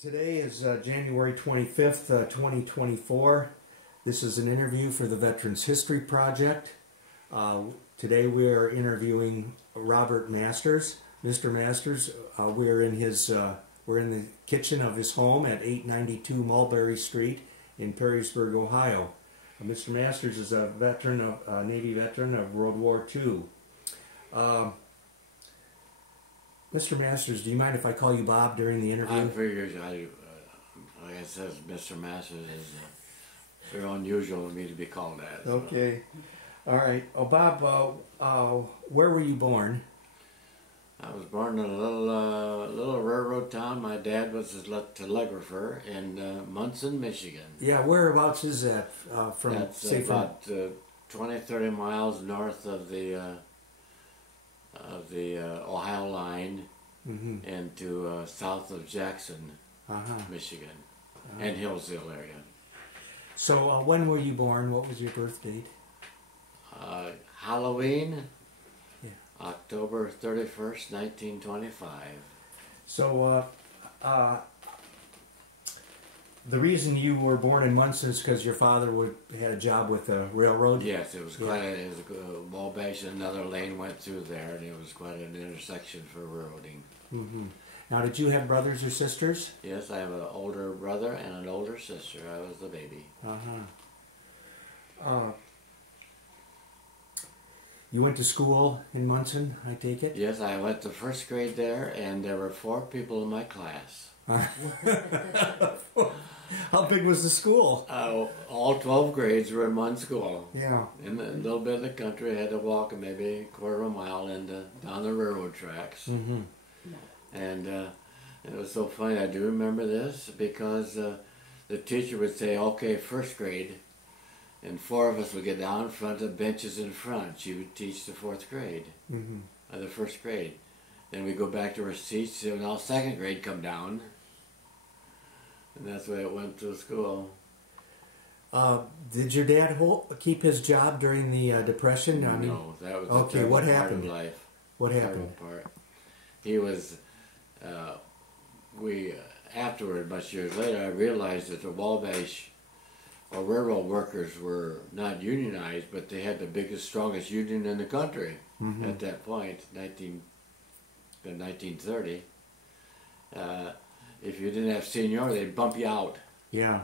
Today is January 25th, 2024. This is an interview for the Veterans History Project. Today we are interviewing Robert Masters. Mr. Masters, we're in the kitchen of his home at 892 Mulberry Street in Perrysburg, Ohio. Mr. Masters is a Navy veteran of World War II. Mr. Masters, do you mind if I call you Bob during the interview? I figured, like I said, Mr. Masters is very unusual for me to be called that. So. Okay. All right. Oh, Bob, where were you born? I was born in a little railroad town. My dad was a telegrapher in Munson, Michigan. Yeah, whereabouts is that from? That's about 20, 30 miles north of the Ohio line, and to south of Jackson, Michigan, and Hillsdale area. So when were you born? What was your birth date? Halloween, yeah. October 31st, 1925. So the reason you were born in Munson is because your father had a job with the railroad? Yes, it was quite a Wabash, another lane went through there, and it was quite an intersection for railroading. Now, did you have brothers or sisters? Yes, I have an older brother and an older sister. I was the baby. You went to school in Munson, I take it? Yes, I went to first grade there, and there were 4 people in my class. How big was the school? All 12 grades were in one school. Yeah. In a little bit of the country, I had to walk maybe a quarter of a mile down the railroad tracks. And it was so funny. I do remember this because the teacher would say, "Okay, first grade," and 4 of us would get down in front of the benches in front. She would teach the 4th grade, or the 1st grade. Then we go back to our seats. So now 2nd grade come down. And that's the way it went to school. Did your dad keep his job during the Depression? No, that was okay. What happened? Part of life. What happened? Part. He was. Afterward, much years later, I realized that the Wabash or railroad workers were not unionized, but they had the biggest, strongest union in the country at that point, 1930. If you didn't have seniority, they'd bump you out. Yeah.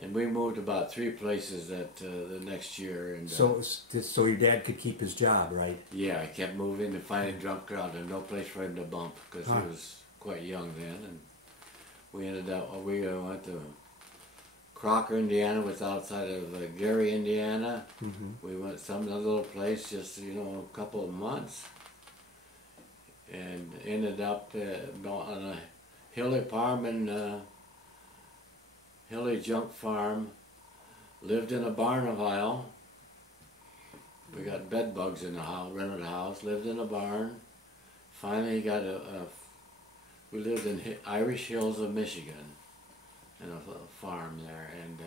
And we moved about 3 places the next year. And so your dad could keep his job, right? Yeah, I kept moving and finally jumped out. There's no place for him to bump because he was quite young then. And we ended up, we went to Crocker, Indiana, was outside of Gary, Indiana. We went some little place, just a couple of months, and ended up on a hilly farm in hilly junk farm. Lived in a barn a while. We got bed bugs in the house, rented a house. Lived in a barn. Finally got we lived in Irish Hills of Michigan, in a farm there, and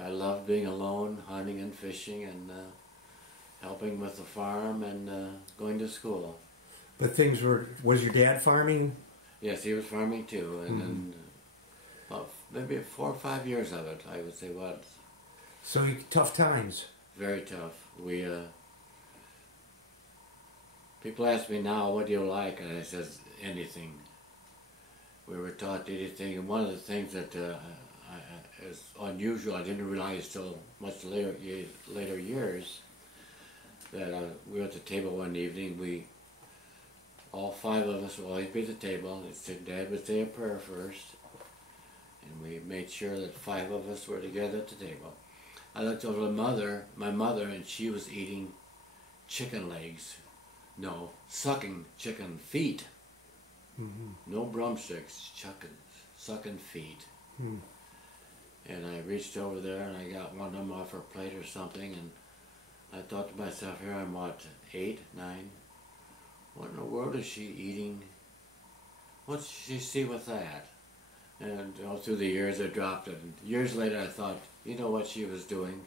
I loved being alone, hunting and fishing, and helping with the farm, and going to school. But was your dad farming? Yes, he was farming too, and then about maybe 4 or 5 years of it, I would say was. So tough times. Very tough. We people ask me now, "What do you like?" And I says, "Anything." We were taught anything, and one of the things that is unusual, I didn't realize till much later years, that we were at the table one evening. All 5 of us would always be at the table. Dad would say a prayer first, and we made sure that 5 of us were together at the table. I looked over my mother, and she was eating chicken legs. No, sucking chicken feet. No drumsticks, sucking feet. And I reached over there and I got one of them off her plate or something, and I thought to myself, here I'm what, 8, 9? What in the world is she eating? What did she see with that? And all through the years I dropped it. And years later I thought, you know what she was doing?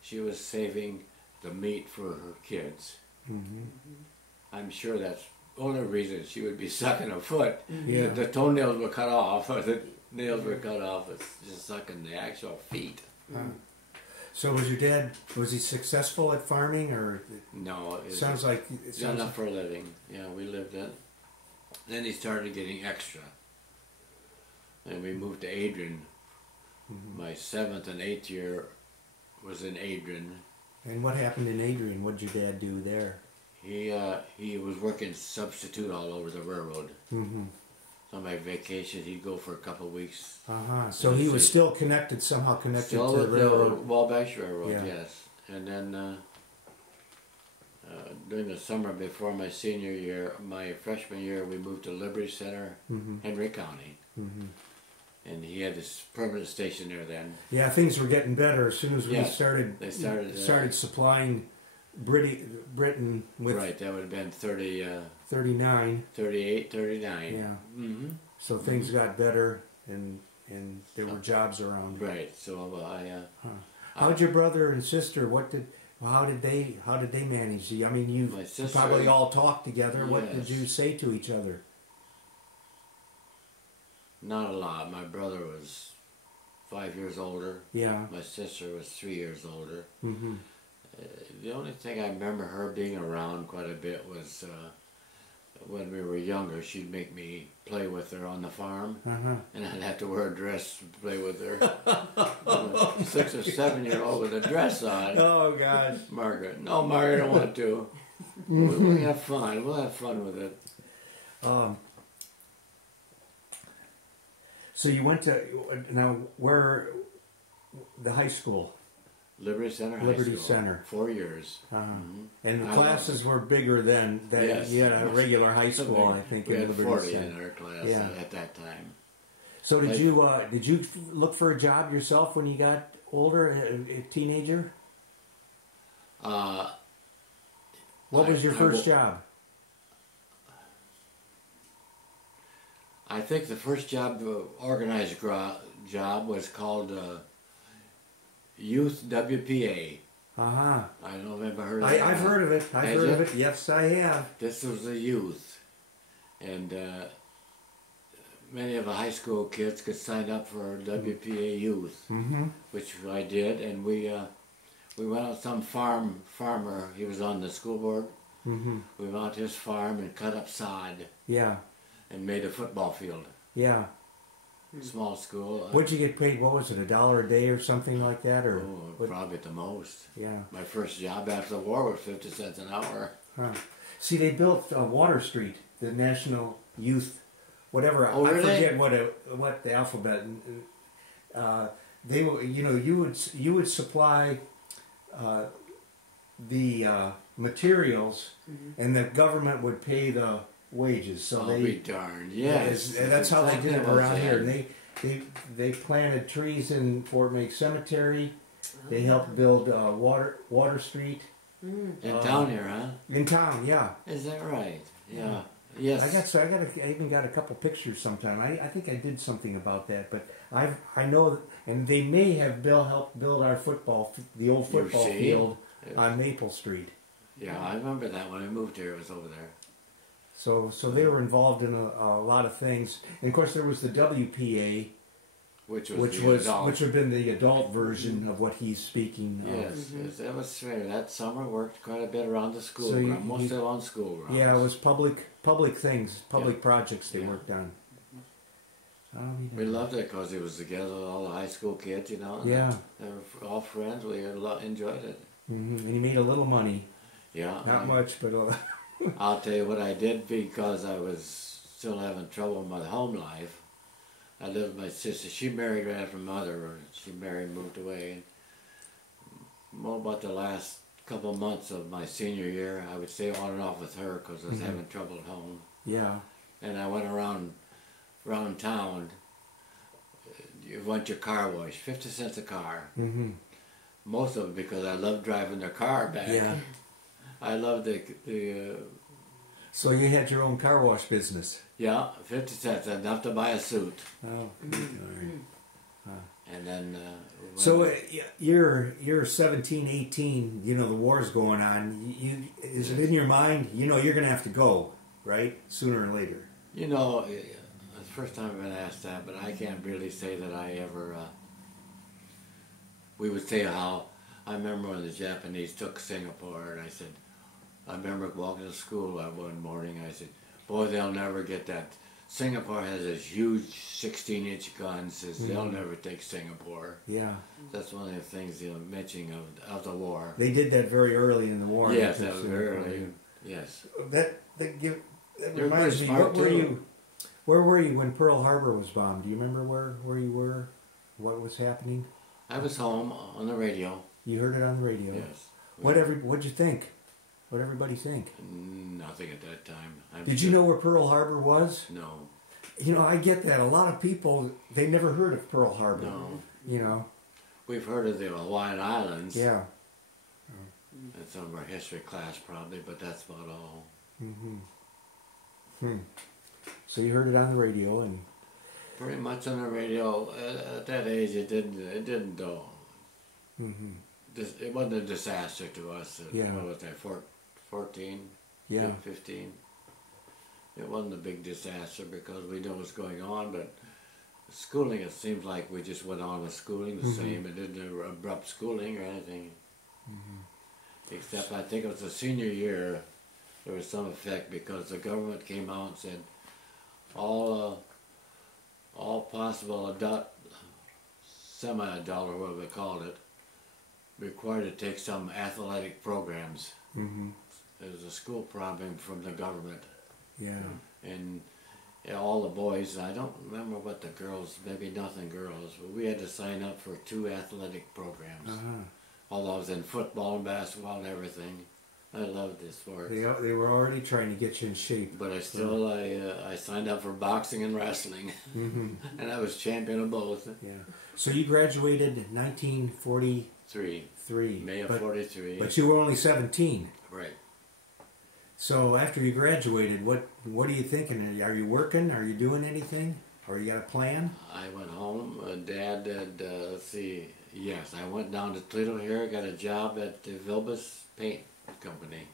She was saving the meat for her kids. I'm sure that's only reason she would be sucking a foot. Yeah. The toenails were cut off, or the nails were cut off. It's just sucking the actual feet. So was your dad, was he successful at farming, or? No, it Sounds like it it's sounds enough for a living. Yeah, we lived it. Then he started getting extra. And we moved to Adrian. My 7th and 8th year was in Adrian. And what happened in Adrian? What did your dad do there? He was working substitute all over the railroad. So on my vacation, he'd go for a couple of weeks. So he was still connected, somehow connected Still to with the the railroad. Wabash Railroad, Yeah. yes. And then during the summer before my senior year, my freshman year, we moved to Liberty Center, Henry County. And he had this permanent station there then. Yeah, things were getting better as soon as we Yeah, started. they started, started supplying Britain with Right, that would have been 30, 39. 38, 39. Yeah. So things got better, and there were jobs around. Right. So How did your brother and sister? How did they manage? I mean, you My sister- probably all talked together. What did Yes. you say to each other? not a lot. My brother was 5 years older. Yeah. My sister was 3 years older. Mm-hmm. The only thing I remember her being around quite a bit was when we were younger. She'd make me play with her on the farm, and I'd have to wear a dress to play with her. A 6 or 7 year old with a dress on. Oh God. Margaret, no, Margaret, I don't want to. We'll have fun. We'll have fun with it. So you went to where the high school? Liberty Center High Liberty School. Center. 4 years. And the I classes were bigger then. Yes. You had a regular high school, I think, We in had Liberty 40 Center. in our class Yeah. at that time. So did you look for a job yourself when you got older, a teenager? What was your first job? I think the first job, organized job, was called Youth WPA. I don't know if you've ever heard of it. I've heard of it. I've heard of it. Yes, I have. This was the youth. And many of the high school kids could sign up for WPA Youth, which I did. And we went out some farmer, he was on the school board. We went out to his farm and cut up sod. Yeah. And made a football field. Yeah. Small school. What'd you get paid? What was it, $1 a day or something like that? Or probably at the most. Yeah. My first job after the war was 50 cents an hour. See, they built Water Street, the National Youth, whatever. Oh, really? I forget what the alphabet. They were, you would supply the materials, and the government would pay the wages. So I'll be darned. Yes. that's how they did it exactly what around they here. had. And they planted trees in Fort Make Cemetery. They helped build Water Street. In town here, huh? In town, yeah. Is that right? Yeah. Yes. I even got a couple pictures sometime. I think I did something about that, but I know, and they may have helped build our the old football field on Maple Street. Yeah, I remember that when I moved here. It was over there. So they were involved in a lot of things, and of course there was the WPA, which would have been the adult version of what he's speaking of. Yes, that was fair. That summer worked quite a bit around the school So ground, mostly on school grounds. Yeah, it was public things, public projects they worked on. We loved it because it was together with all the high school kids, you know. Yeah. They were all friends. We enjoyed it. And he made a little money. Yeah. Not much, but I'll tell you what I did because I was still having trouble with my home life. I lived with my sister. She married right after my mother. She married and moved away. Well, about the last couple of months of my senior year, I would stay on and off with her because I was having trouble at home. Yeah. And I went around town. You want your car washed, 50 cents a car. Most of it because I loved driving the car back. Yeah. I loved the So you had your own car wash business? yeah, 50 cents, enough to buy a suit. Oh, And then so you're 17, 18, the war's going on. Is it in your mind, you're going to have to go? right? Sooner or later. You know, it's the first time I've been asked that, but I can't really say that I ever. We would say how I remember when the Japanese took Singapore, and I said, I remember walking to school one morning. I said, "Boy, they'll never get that. Singapore has this huge 16-inch gun. Says they'll never take Singapore." Yeah. That's one of the things mentioning of the war. They did that very early in the war. Yes, that was very early. Yes. That They're reminds pretty me. smart What were too. you? Where were you when Pearl Harbor was bombed? Do you remember where you were? What was happening? I was home on the radio. You heard it on the radio. Yes. What'd you think? What'd everybody think? Nothing at that time. Did you know where Pearl Harbor was? No. You know, I get that. A lot of people, they never heard of Pearl Harbor. No. You know. We've heard of the Hawaiian Islands. Yeah. In some of our history class probably, but that's about all. So you heard it on the radio, and Pretty much on the radio. At that age, it didn't go. It wasn't a disaster to us. Yeah. What was that, 14? yeah. 15? It wasn't a big disaster because we knew what was going on, but schooling, it seems like we just went on with schooling the same. It didn't abrupt schooling or anything. Except I think it was the senior year, there was some effect because the government came out and said all possible adult, semi-adult or whatever they called it, required to take some athletic programs. It was a school program from the government. Yeah. And all the boys, I don't remember what the girls, maybe nothing girls, but we had to sign up for 2 athletic programs. Although I was in football and basketball and everything. I loved this sport. They were already trying to get you in shape. But I still, I signed up for boxing and wrestling. And I was champion of both. Yeah. So you graduated in 1943. May of 43. But you were only 17. Right. So after you graduated, what are you thinking? Are you working? Are you doing anything? Or you got a plan? I went home. Dad did, let's see, yes, I went down to Toledo here, got a job at the Vilbus Paint Company.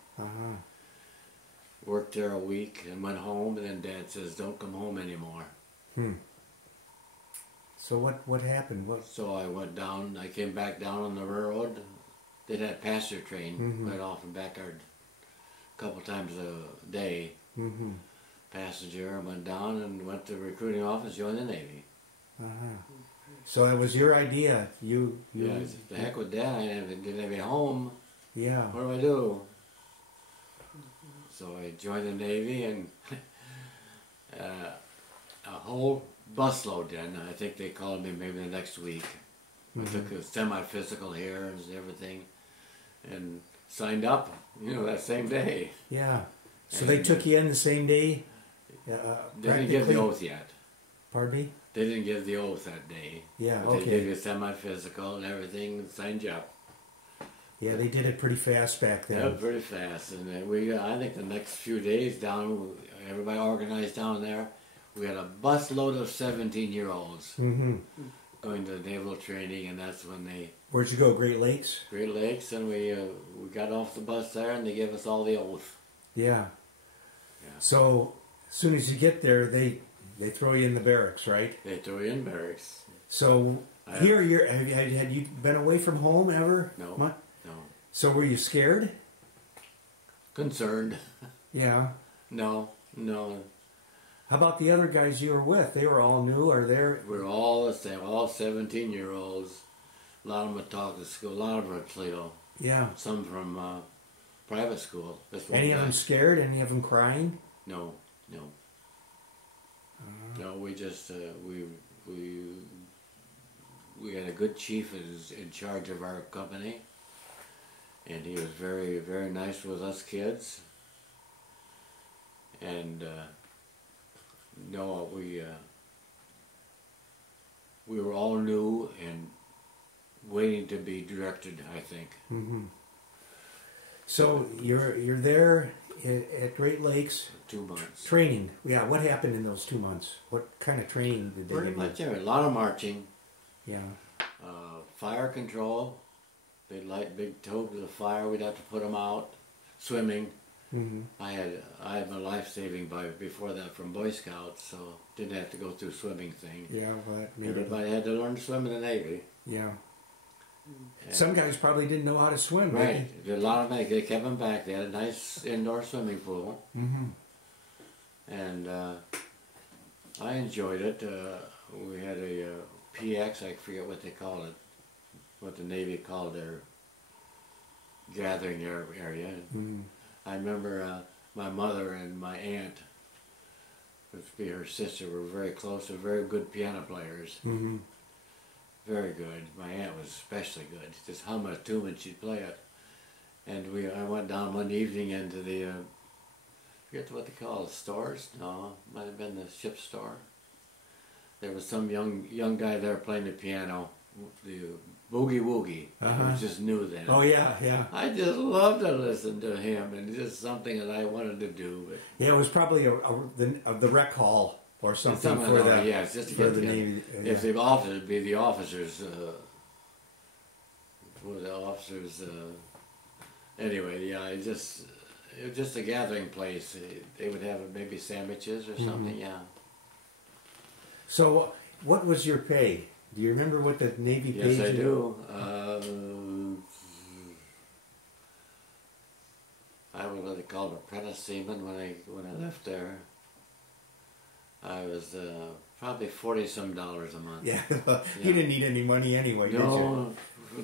Worked there a week and went home, and then Dad says, "Don't come home anymore." So what happened? So I went down, I came back down on the railroad. Did that passenger train right off in Backyard a couple times a day. Passenger, went down and went to the recruiting office, joined the Navy. So that was your idea. You Yeah, I said, the heck with that, I didn't have any home. Yeah. What do I do? So I joined the Navy, and a whole busload then, I think they called me maybe the next week. I took a semi-physical here and everything, and signed up, that same day. Yeah. So they took you in the same day? They didn't give the oath yet. Pardon me? They didn't give the oath that day. Yeah, But okay. they gave you semi-physical and everything, and signed you up. Yeah, they did it pretty fast back then. Yeah, pretty fast. And then I think the next few days down, everybody organized down there. We had a busload of 17-year-olds going to naval training, and that's when Where'd you go, Great Lakes? Great Lakes, and we got off the bus there, and they gave us all the oath. Yeah. Yeah. So as soon as you get there, they throw you in the barracks, right? They threw you in barracks. So here, had you been away from home ever? No. What? No. So were you scared? Concerned. Yeah. No. How about the other guys you were with? They were all new, or they're... We're all the same, all 17-year-olds. A lot of them would talk to school, a lot of them at Toledo. Yeah. Some from private school. Any of them scared? Any of them crying? No. No, we just, we had a good chief who's in charge of our company. And he was very, very nice with us kids. And no, we were all new and waiting to be directed, I think. So you're there at Great Lakes 2 months. training. Yeah, what happened in those 2 months? What kind of training did they Pretty give you? much a lot of marching. Yeah. Fire control. They'd light big tubes of fire. We'd have to put them out. Swimming. Mm-hmm. I had my life saving before that from Boy Scouts, so didn't have to go through swimming thing. Yeah, well, that maybe. Everybody had to learn to swim in the Navy. Yeah. And Some guys probably didn't know how to swim. right. A lot of them, they kept them back. They had a nice indoor swimming pool. Mm-hmm. And I enjoyed it. We had a PX, I forget what they call it, what the Navy called their gathering area. Mm-hmm. I remember my mother and my aunt, which would be her sister, were very close. They were very good piano players. Mm-hmm. Very good. My aunt was especially good. Just hum a tune and she'd play it. And I went down one evening into the, I forget what they call it, stores? No, might have been the ship store. There was some young guy there playing the piano, the boogie woogie. Uh-huh. It was just new then. Oh yeah, yeah. I just loved to listen to him, and just something that I wanted to do. But Yeah, it was probably the rec hall or something for like that. yeah, it's just to for get the together. Navy. If the officers, it'd be the officers. For the officers. Anyway, yeah, it was just a gathering place. They would have maybe sandwiches or something. Yeah. So, what was your pay? Do you remember what the Navy paid Yes, I you? do. I was what they called apprentice seaman when I left there. I was probably $40-some a month. Yeah, Yeah. you didn't need any money anyway, did you? No,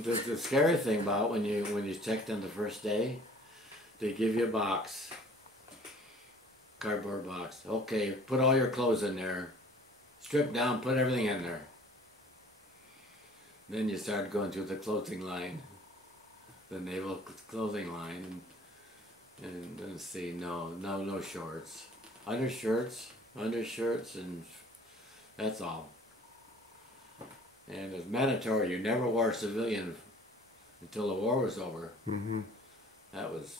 the scary thing about when you checked in the first day, they give you a box, cardboard box. Okay, put all your clothes in there, strip down, put everything in there. Then you start going through the clothing line, the naval clothing line, and then see no shorts, undershirts, and that's all. And it's mandatory. You never wore civilian until the war was over. Mm-hmm. That was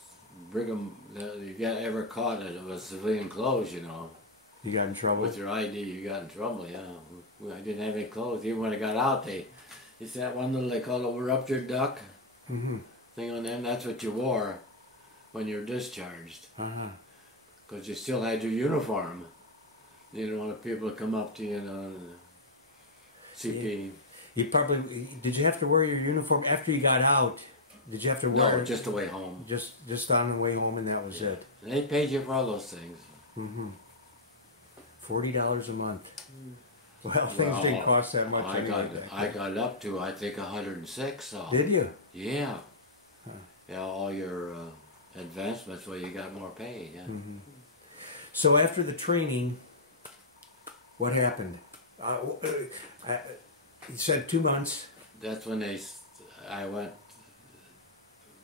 Brigham. You got ever caught it was civilian clothes, you know. You got in trouble? With your ID, you got in trouble. Yeah, I didn't have any clothes. Even when I got out, it's that one little they call it ruptured duck Mm-hmm. thing on them. That's what you wore when you were discharged, Uh-huh. because you still had your uniform. You didn't want people to come up to you, you know. CP. You probably did. You have to wear your uniform after you got out? Did you have to wear No, it just the way home. just on the way home, and that was it? And they paid you for all those things. Mm-hmm. $40 a month. Well, things didn't cost that much. I got up to I think 106. So. Did you? Yeah. Huh. Yeah, all your advancements, well, you got more pay. Yeah. Mm-hmm. So after the training, what happened? You said 2 months. That's when I went.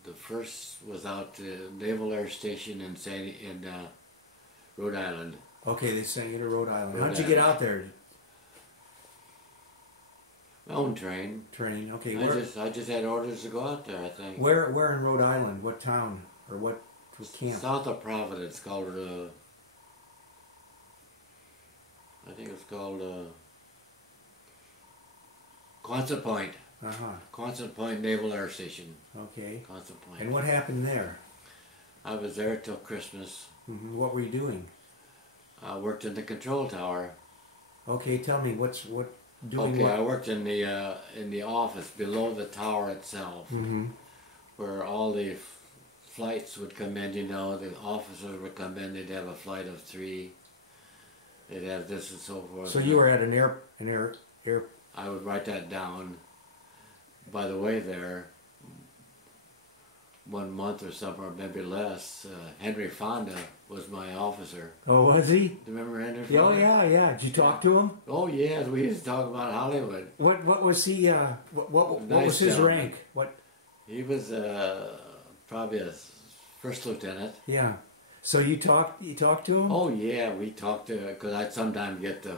The first was out to Naval Air Station in Rhode Island. Okay, they sent you to Rhode Island. Rhode How'd you get out there? My own train. Training. Okay, I just had orders to go out there. I think. Where in Rhode Island? What town or what camp? South of Providence, called I think it's called Quonset Point. Uh-huh. Quonset Point Naval Air Station. Okay. Quonset Point. And what happened there? I was there till Christmas. Mm-hmm. What were you doing? I worked in the control tower. Okay, tell me what doing. Okay, what? I worked in the office below the tower itself, Mm-hmm. where all the flights would come in. You know, the officers would come in. They'd have a flight of 3. They'd have this and so forth. So you were at an air. I would write that down. By the way, there, 1 month or something, or maybe less, Henry Fonda was my officer. Oh, was he? Do you remember Henry Yeah, Fonda? oh, yeah. Did you talk to him? Oh, yes, we used to talk about Hollywood. What was he? What Nice was his gentleman. rank? What? He was probably a first lieutenant. Yeah. So you talked to him? Oh yeah, we talked to, because I'd sometimes get the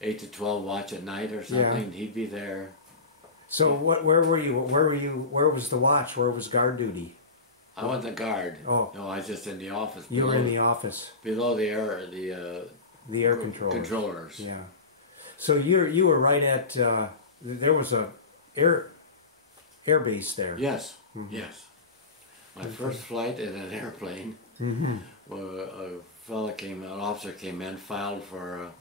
8 to 12 watch at night or something. Yeah. And he'd be there. So where were you? Where was the watch? Where was guard duty? I wasn't the guard. Oh. No, I was just in the office. You were in the office. Below the air controllers. Controllers. Yeah. So you were right at there was a air base there. Yes. Mm-hmm. Yes. My first flight in an airplane, where an officer came in, filed for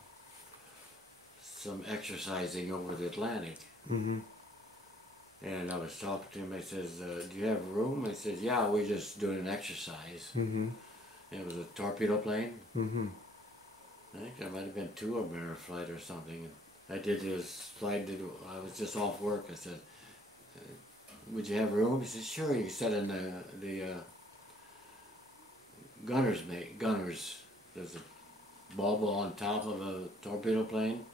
some exercising over the Atlantic. And I was talking to him. I says, "Do you have room?" I said, "Yeah, we're just doing an exercise." And it was a torpedo plane. I think there might have been 2 of them in a flight or something. I did his flight. I was just off work. I said, "Would you have room?" He said, "Sure." He sat in the gunners. There's a bubble on top of a torpedo plane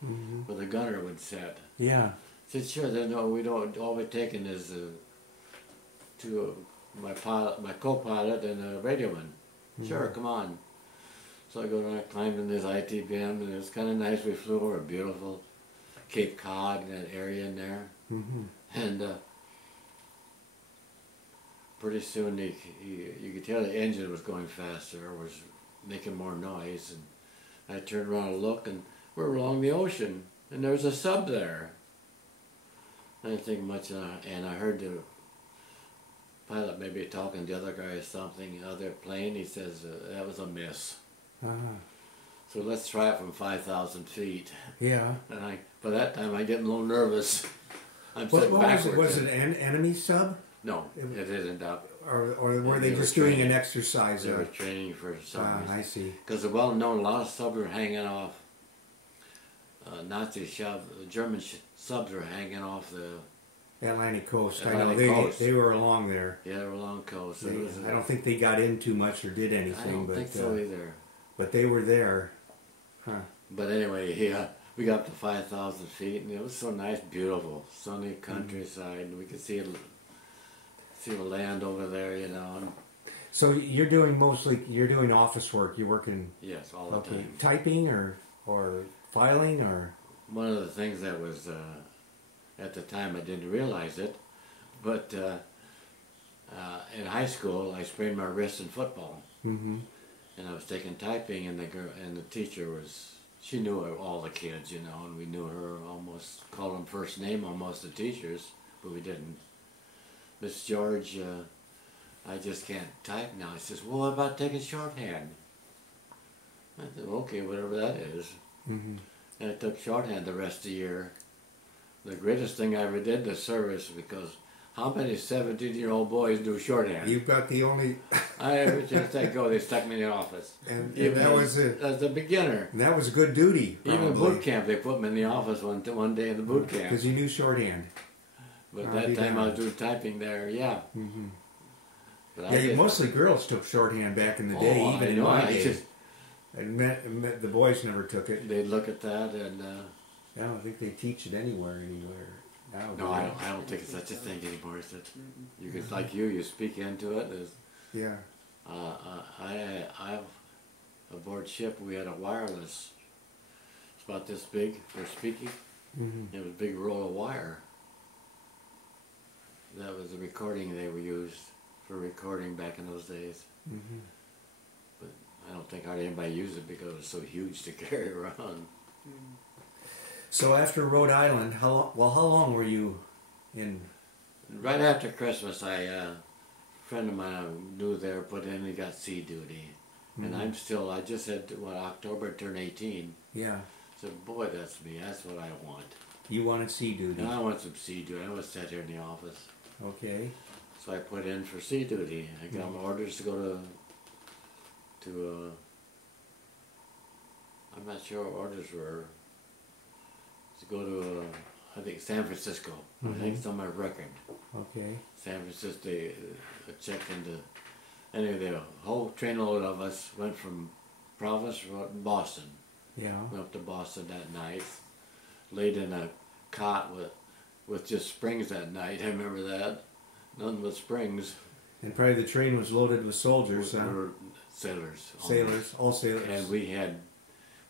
where the gunner would sit. Yeah. I said, "Sure." We don't. All we're taking is my co-pilot, and a radioman. Sure, come on. So I go and I climbed in this ITBM, and it was kind of nice. We flew over beautiful Cape Cod, that area in there, and pretty soon you could tell the engine was going faster, or was making more noise, and I turned around and looked, and we're along the ocean, and there was a sub there. I didn't think much of it, and I heard the pilot maybe talking to the other guy or something, other plane. He says, "That was a miss. So let's try it from 5,000 feet." Yeah. And by that time, I get a little nervous. I'm What sitting was it? backwards. Was it an enemy sub? No, it isn't up. Or were They they were just doing an training. exercise? They were training for some reason. I see. Because well known, a lot of subs were hanging off. German subs were hanging off the Atlantic coast. I Atlantic know coast. they were along there. Yeah, they were along the coast. I don't think they got in too much or did anything. I don't but, think so either. But they were there. But anyway, we got up to 5,000 feet, and it was so nice, beautiful, sunny countryside, and we could see the land over there, you know. And So you're doing office work. You're working. yes, all the time. Typing or filing or. One of the things that was at the time I didn't realize it, but in high school I sprained my wrist in football, and I was taking typing, and the teacher she knew all the kids, you know, and we knew her almost, called them first name almost, the teachers, but we didn't. "Miss George, I just can't type now." He says, "Well, what about taking shorthand?" I said, "Okay, whatever that is." And I took shorthand the rest of the year. The greatest thing I ever did in the service, because how many 17-year-old boys do shorthand? You've got the only. Every chance I go, they stuck me in the office. And Even that was it. as a beginner. That was good duty. Even boot camp, they put me in the office one day in the boot camp. Because you knew shorthand. But that time I was doing typing there, yeah. But Mostly girls took shorthand back in the day, even in my day. The boys never took it. They'd look at that, and I don't think they teach it anywhere now. no, I don't think it's such a thing anymore. Is it? You could, like you speak into it. Yeah. I aboard ship we had a wireless. It's about this big for speaking. It was a big roll of wire. That was the recording they were used for recording back in those days. But I don't think hardly anybody used it because it was so huge to carry around. So after Rhode Island, how long were you in? Right after Christmas, a friend of mine I knew there put in, he got sea duty. And I just had, October turned 18. Yeah. So, boy, that's me. That's what I want. You wanted sea duty. And I want some sea duty. I was sat here in the office. Okay. So I put in for sea duty. I got my orders to go to I'm not sure what orders were. To go to, I think, San Francisco. I think it's on my record. Okay. San Francisco, they checked into, anyway, the whole trainload of us went from Providence to Boston. Yeah. Went up to Boston that night. Laid in a cot with just springs that night. I remember that. Nothing but springs. And probably the train was loaded with soldiers. We were sailors. Sailors, all sailors. And we didn't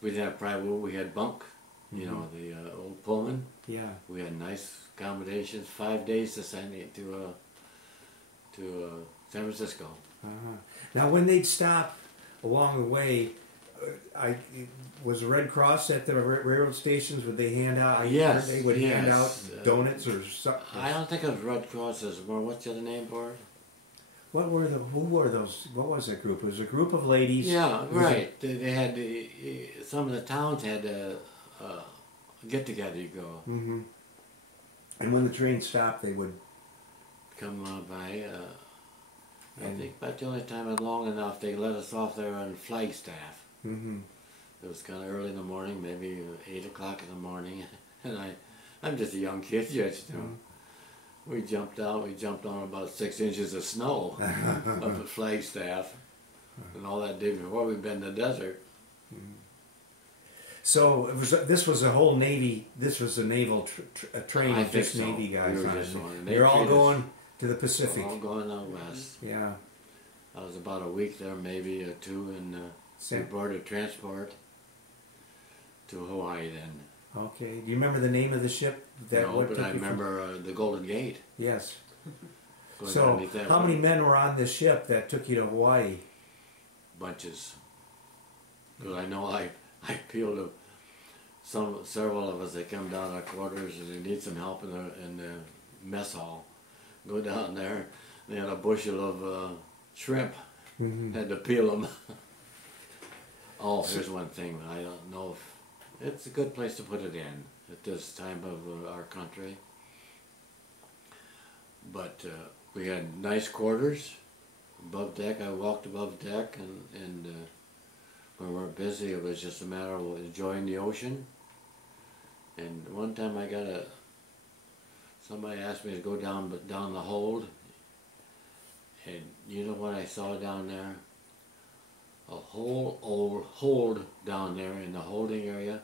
have private, we had bunk. You know, the old Pullman. Yeah. We had nice accommodations. 5 days to send it to San Francisco. Now, when they'd stop along the way, was the Red Cross at the railroad stations? Would they hand out? Yes, They would hand out donuts or something. I don't think it was Red Cross. It was more. What's the other name for it? Who were those? What was that group? It was a group of ladies. Yeah, right. They had some of the towns had a get together. You go. Mm-hmm. And when the train stopped, they would come by. I think about the only time in long enough they let us off there on Flagstaff. Mm-hmm. It was kind of early in the morning, maybe 8 o'clock in the morning, and I'm just a young kid yet, you know. We jumped out. We jumped on about 6 inches of snow up at Flagstaff, and all that day before we'd been in the desert. So this was a whole Navy. This was a naval train of just so. Navy guys. You're all going to the Pacific. All going out west. Yeah. I was about a week there, maybe 2, and we boarded transport to Hawaii then. Okay. Do you remember the name of the ship? No, but I remember the Golden Gate. Yes. So, how many men were on this ship that took you to Hawaii? Bunches. Because I know I peeled several of us. They come down our quarters and they need some help in the mess hall. Go down there. They had a bushel of shrimp. Mm-hmm. Had to peel them. Oh, here's one thing. I don't know if it's a good place to put it in at this time of our country. But we had nice quarters above deck. I walked above deck, and when we were busy, it was just a matter of enjoying the ocean. And one time somebody asked me to go down the hold, and you know what I saw down there? A whole old hold down there in the holding area,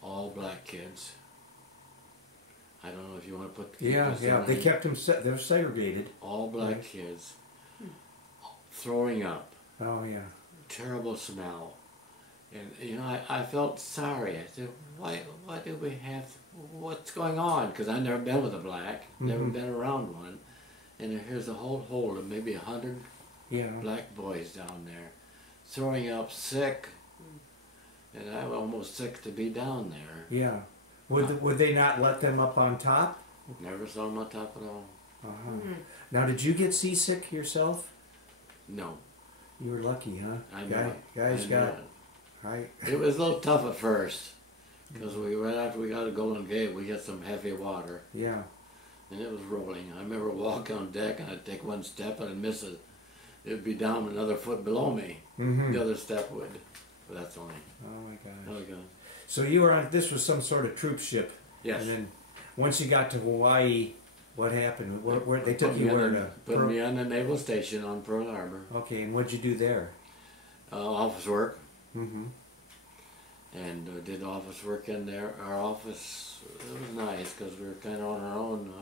all black kids. I don't know if you want to put the kids yeah. They kept them. They're segregated. All black kids, throwing up. Oh yeah. Terrible smell, and you know I felt sorry. I said, why do we have? What's going on? Because I've never been with a black, never been around one, and here's a whole hold of maybe 100 black boys down there, throwing up, sick, and I'm almost sick to be down there. Yeah. Would they not let them up on top? Never saw them on top at all. Now, did you get seasick yourself? No. You were lucky, huh? I know. Guys got right. It was a little tough at first, because right after we got to Golden Gate, we hit some heavy water. Yeah. And it was rolling. I remember walking on deck, and I'd take one step and I'd miss it. It'd be down another foot below me. The other step would. But that's only. Oh my gosh. Oh my God. So you were on. This was some sort of troop ship. Yes. And then once you got to Hawaii, what happened? Where they took you where to? Put me on the naval station on Pearl Harbor. Okay, and what'd you do there? Office work. Mm-hmm. And did office work in there. Our office, it was nice because we were kind of on our own.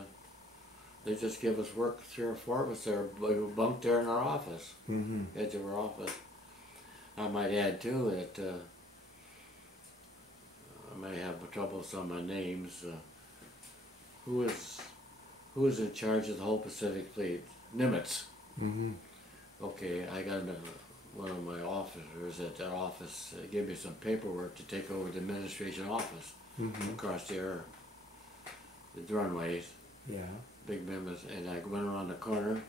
They just give us work, 3 or 4 of us there. We bunked there in our office, edge of our office. I might add too that I may have trouble with some of my names. Who is in charge of the whole Pacific Fleet? Nimitz. Okay, I got one of my officers at that office gave me some paperwork to take over the administration office across the runways. Yeah. Big members, and I went around the corner,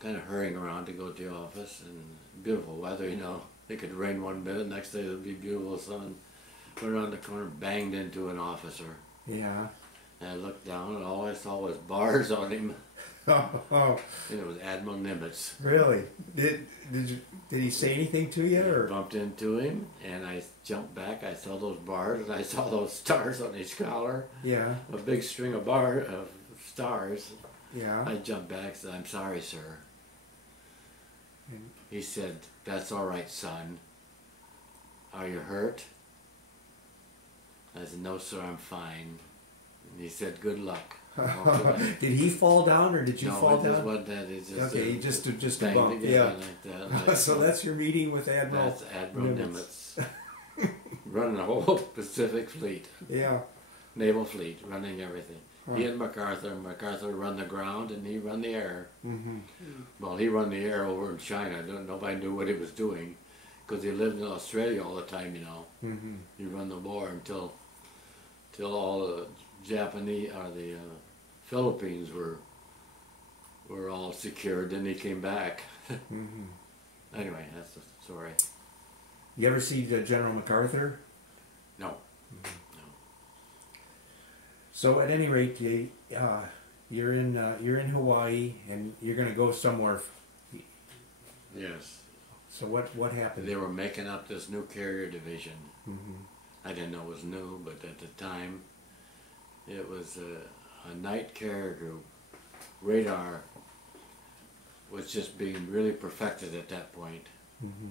kind of hurrying around to go to the office, and beautiful weather, you know. It could rain one minute, next day it would be beautiful sun. Went around the corner, banged into an officer. Yeah. And I looked down, and all I saw was bars on him. Oh. And it was Admiral Nimitz. Really? Did he say anything to you? Or? I bumped into him, and I jumped back. I saw those bars, and I saw those stars on his collar. Yeah. A big string of stars. Yeah. I jumped back and said, "I'm sorry, sir." And he said, "That's all right, son. Are you hurt?" I said, "No, sir, I'm fine." And he said, "Good luck." Did he fall down, or did you fall down? No, it just okay, he just a bump. Yeah. Like that. So that's your meeting with Admiral. That's Admiral Nimitz. Running the whole Pacific Fleet. Yeah. Naval Fleet, running everything. He and MacArthur. MacArthur run the ground, and he run the air. Well, he run the air over in China. Nobody knew what he was doing, because he lived in Australia all the time. You know. He run the war until all the Japanese or the Philippines were were all secured. Then he came back. Mm-hmm. Anyway, that's the story. You ever see General MacArthur? No. Mm-hmm. No. So at any rate, you're in Hawaii, and you're going to go somewhere. Yes. So what happened? They were making up this new carrier division. Mm-hmm. I didn't know it was new, but at the time, it was a night carrier group. Radar was just being really perfected at that point. Mm-hmm.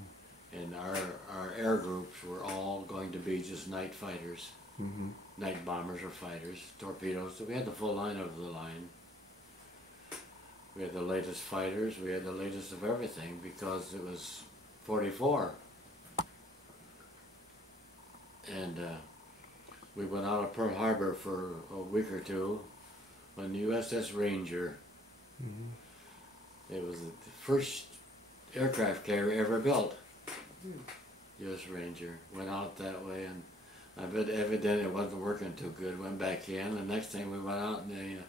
And our air groups were all going to be just night fighters, Mm-hmm. night bombers or fighters, torpedoes. So we had the full line of the line. We had the latest fighters, we had the latest of everything because it was 44. And we went out of Pearl Harbor for a week or two on the USS Ranger. Mm-hmm. It was the first aircraft carrier ever built. U.S. Ranger went out that way, and I bet evidently it wasn't working too good. Went back in. The next thing we went out in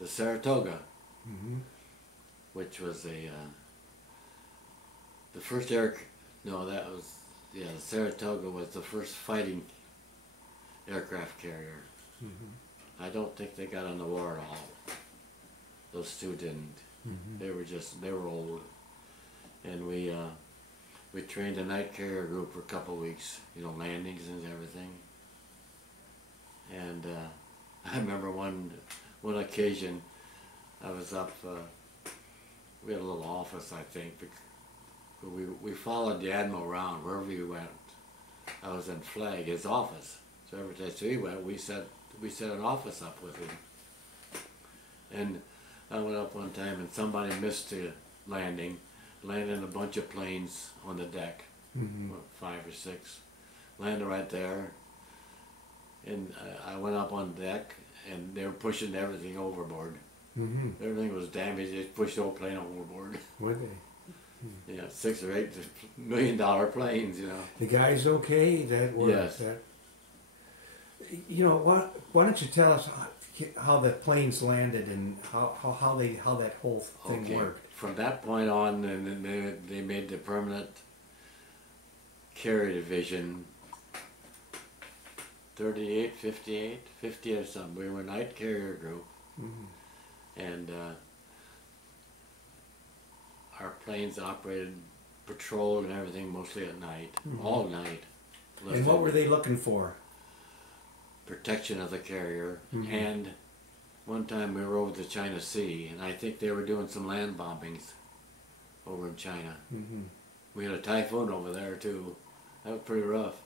the Saratoga, Mm-hmm. which was the first the Saratoga was the first fighting aircraft carrier. Mm-hmm. I don't think they got on the war at all. Those two didn't. Mm-hmm. They were old, and we trained a night carrier group for a couple of weeks, landings and everything. And I remember one occasion, I was up. We had a little office, I think, but we followed the admiral around wherever he went. I was in Flag, his office. So every place he went, we set an office up with him. And I went up one time, and somebody missed the landing. Landed a bunch of planes on the deck, Mm-hmm. 5 or 6. Landed right there, and I went up on deck, and they were pushing everything overboard. Mm-hmm. Everything was damaged. They pushed the whole plane overboard. Were they? Yeah, $6 or $8 million planes. The guys okay? That were Yes. that. Why don't you tell us how the planes landed and how that whole thing Okay. worked? From that point on, and then they made the permanent carrier division. 38, 58, 50 or something. We were a night carrier group, Mm-hmm. and our planes operated patrol and everything mostly at night, Mhm. all night. And what were they looking for? Protection of the carrier, Mhm. and one time we were over the China Sea, and I think they were doing some land bombings over in China. Mm-hmm. We had a typhoon over there too. That was pretty rough.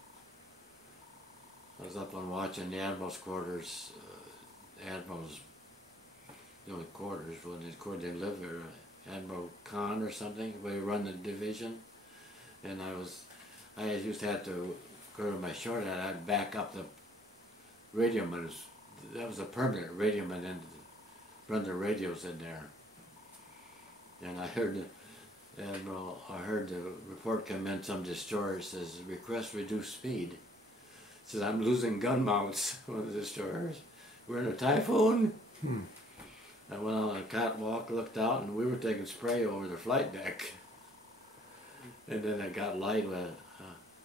I was up on watching the admiral's quarters. Admiral's quarters when they lived there. Admiral Khan or something, where he run the division. And I used to have to go to my short hat. I'd back up the radioman. That was a permanent radioman and run the radios in there. And I heard the report come in. Some destroyer says request reduced speed. Says I'm losing gun mounts on the destroyers. We're in a typhoon. I went on a catwalk, looked out, and we were taking spray over the flight deck. And then I got light,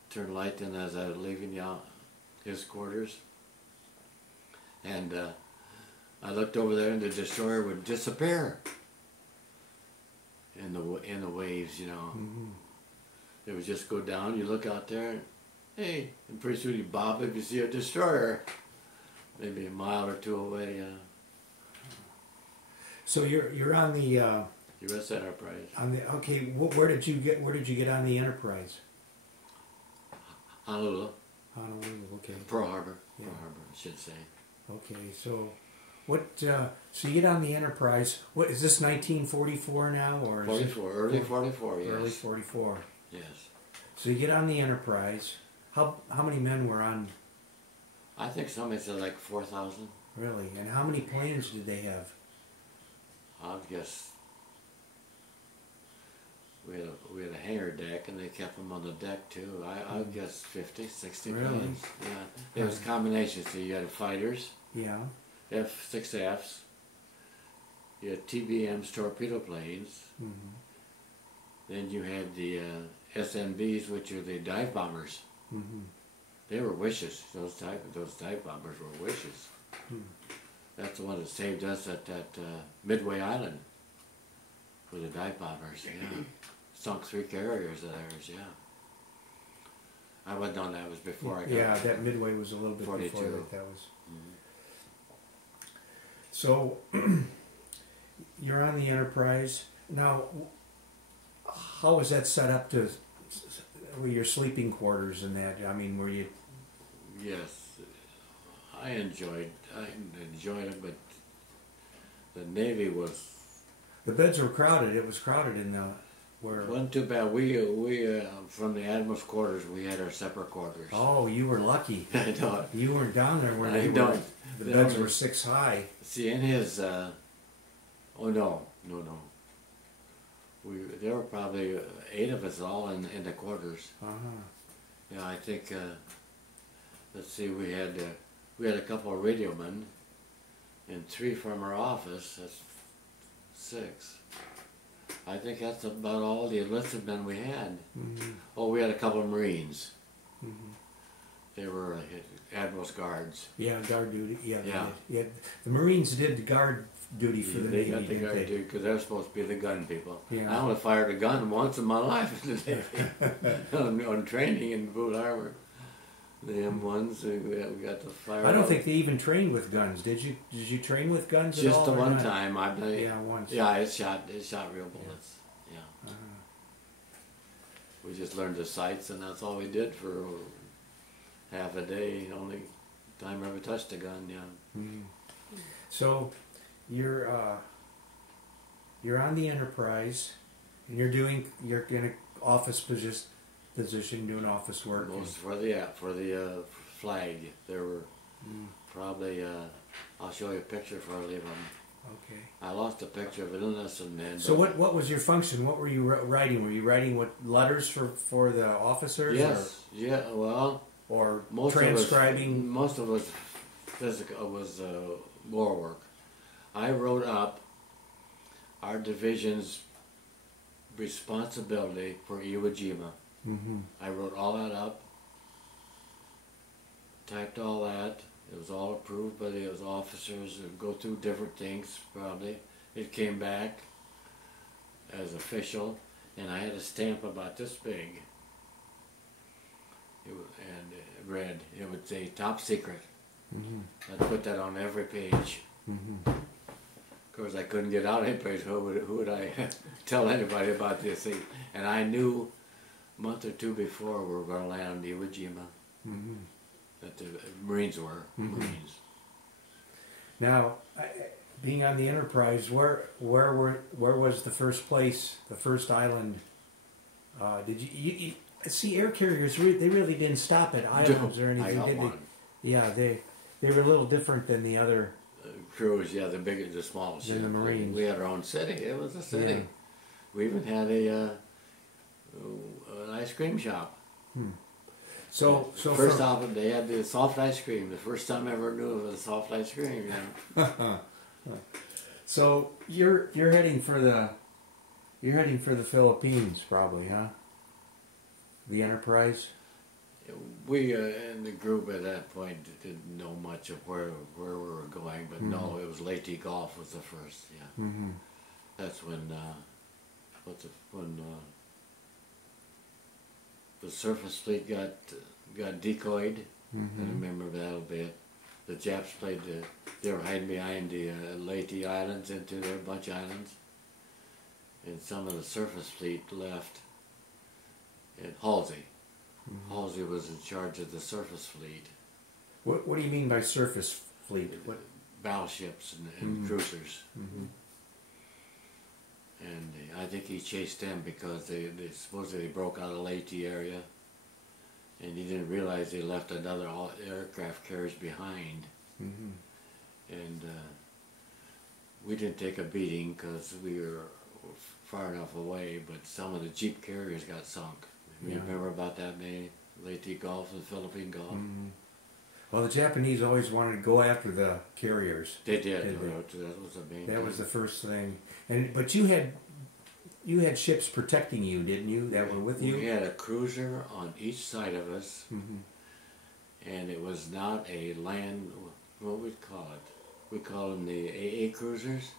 turned light in as I was leaving his quarters. And I looked over there, and the destroyer would disappear in the waves, Mm-hmm. It would just go down. You look out there, and, hey, and pretty soon you bob if you see a destroyer, maybe a mile or two away. So you're on the U.S. Enterprise. okay. Where did you get on the Enterprise? Honolulu. Honolulu. Okay. Pearl Harbor. Yeah. Pearl Harbor, I should say. Okay. So what? So you get on the Enterprise. What is this? 1944 now, or is it 44, early 44, yes. early 44? Yes. So you get on the Enterprise. How many men were on? I think somebody said like 4,000. Really? And how many planes did they have? I guess we had a hangar deck, and they kept them on the deck too. I guess 50, 60 Really? planes. Yeah. It was combinations. So you had fighters, Yeah. F6Fs, You had TBM's torpedo planes. Mm-hmm. Then you had the SNBs, which are the dive bombers. Mm-hmm. They were wishes. Those dive bombers were wishes. Hmm. That's the one that saved us at that Midway Island for the dive bombers. Yeah, sunk 3 carriers of theirs. Yeah, I wasn't on that. It was before I got. Yeah, that Midway was a little bit 42. before that. That was. Mhm. So you're on the Enterprise now. How was that set up to? Were your sleeping quarters and that? I mean, were you? Yes, I enjoyed it, but the Navy was. The beds were crowded. It was crowded in the where. Wasn't too bad. We from the Admiral's quarters, we had our separate quarters. Oh, you were lucky. I know. You weren't down there where I they know. were. The beds were 6 high. See, in his, oh no. There were probably 8 of us all in the quarters. Uh-huh. Yeah, I think, let's see, we had a couple of radio men and 3 from our office. That's 6. I think that's about all the enlisted men we had. Mm-hmm. Oh, we had a couple of Marines. Mm-hmm. They were Admiral's guards. Yeah, guard duty. Yeah, Yeah. Yeah. The Marines did the guard duty for the They Navy, got the didn't guard they? duty because they're supposed to be the gun people. Yeah. I only fired a gun once in my life in the Navy on training in Boot Harbor. The M1s, we got to fire. I don't think they even trained with guns. Did you? Did you train with guns at all? Just the or one not? time. Yeah, once. Yeah, it shot real bullets. Yeah. Uh-huh. We just learned the sights, and that's all we did for half a day. Only time I ever touched a gun. Yeah. Mm. So, you're on the Enterprise, and you're in an office position doing office work. Most for the flag. There were probably. I'll show you a picture before I leave them. Okay. I lost a picture of an enlisted man. So what was your function? What were you writing? Were you writing what letters for the officers? Yes. Yeah. Well. Or Most transcribing? Most of it was physical. Was war work. I wrote up our division's responsibility for Iwo Jima. Mm-hmm. I wrote all that up, typed all that. It was all approved by the officers. It would go through different things, probably. It came back as official, and I had a stamp about this big. And it read, it would say, top secret. Mm-hmm. I'd put that on every page. Mm-hmm. Of course, I couldn't get out any place. Who would I tell anybody about this thing? And I knew a month or 2 before we were going to land on Iwo Jima. Mm-hmm. That the Marines were. Mm-hmm. Marines. Now, being on the Enterprise, where was the first place, the first island? Did you see air carriers? They really didn't stop at islands or anything, I got did one. they? Yeah, they were a little different than the other. Crews, yeah, the small ship. The Marines. We had our own city. It was a city. Yeah. We even had an ice cream shop. Hmm. So First off, they had the soft ice cream. The first time I ever knew of a soft ice cream. Yeah. So you're heading for the Philippines, probably, huh? The Enterprise. We in the group at that point didn't know much of where we were going, but no, it was Leyte Gulf was the first. Yeah, Mm-hmm. that's when the surface fleet got decoyed. Mm-hmm. I remember that a bit. The Japs they were hiding behind the Leyte Islands into their bunch islands, and some of the surface fleet left at Halsey. Mm-hmm. Halsey was in charge of the surface fleet. What do you mean by surface fleet? What? Battleships and cruisers. Mm-hmm. And I think he chased them because they supposedly broke out of Leyte area, and he didn't realize they left another aircraft carriers behind. Mm-hmm. And we didn't take a beating because we were far enough away, but some of the Jeep carriers got sunk. You Yeah. remember about that, maybe? Leyte Gulf and Philippine Gulf? Mm-hmm. Well, the Japanese always wanted to go after the carriers. They did. Did they? That was the main That thing. was the first thing. But you had ships protecting you, didn't you? That were with you. We had a cruiser on each side of us, and it was not a land. What we'd call it? We call them the AA cruisers.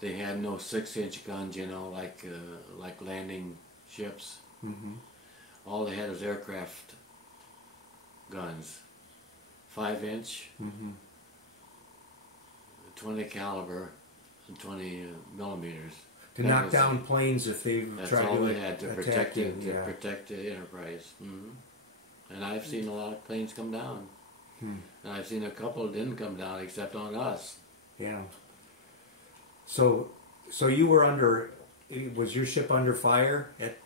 They had no 6-inch guns, you know, like landing ships. All they had was aircraft guns, 5-inch, 20 caliber, and 20 millimeters. To knock down planes if they That's tried all to they had to attack protect you. it, to Yeah. protect the enterprise. And I've seen a lot of planes come down. And I've seen a couple that didn't come down except on us. Yeah. So you were under. Was your ship under fire at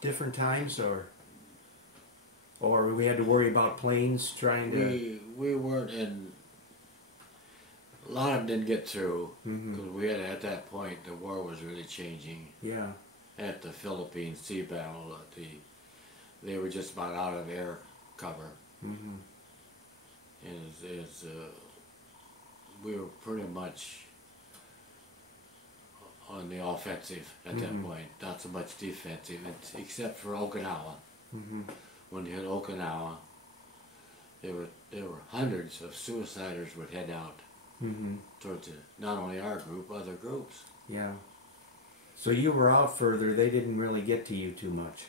different times, or we had to worry about planes trying to? We weren't in. A lot of them didn't get through because we had at that point the war was really changing. Yeah. At the Philippine Sea Battle, they were just about out of air cover. And we were pretty much on the offensive at that point, not so much defensive, except for Okinawa. When you hit Okinawa, there were hundreds of suiciders would head out towards not only our group, other groups. Yeah. So you were out further. They didn't really get to you too much.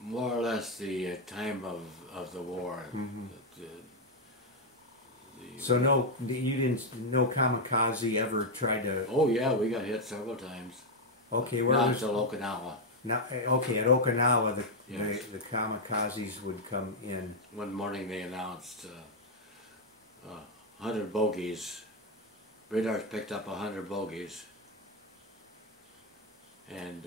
More or less the time of the war. So no kamikaze ever tried to. Oh yeah, we got hit several times. Okay, Not until Okinawa. Okay, at Okinawa, Yes. the kamikazes would come in. One morning they announced 100 bogeys. Radars picked up 100 bogeys. And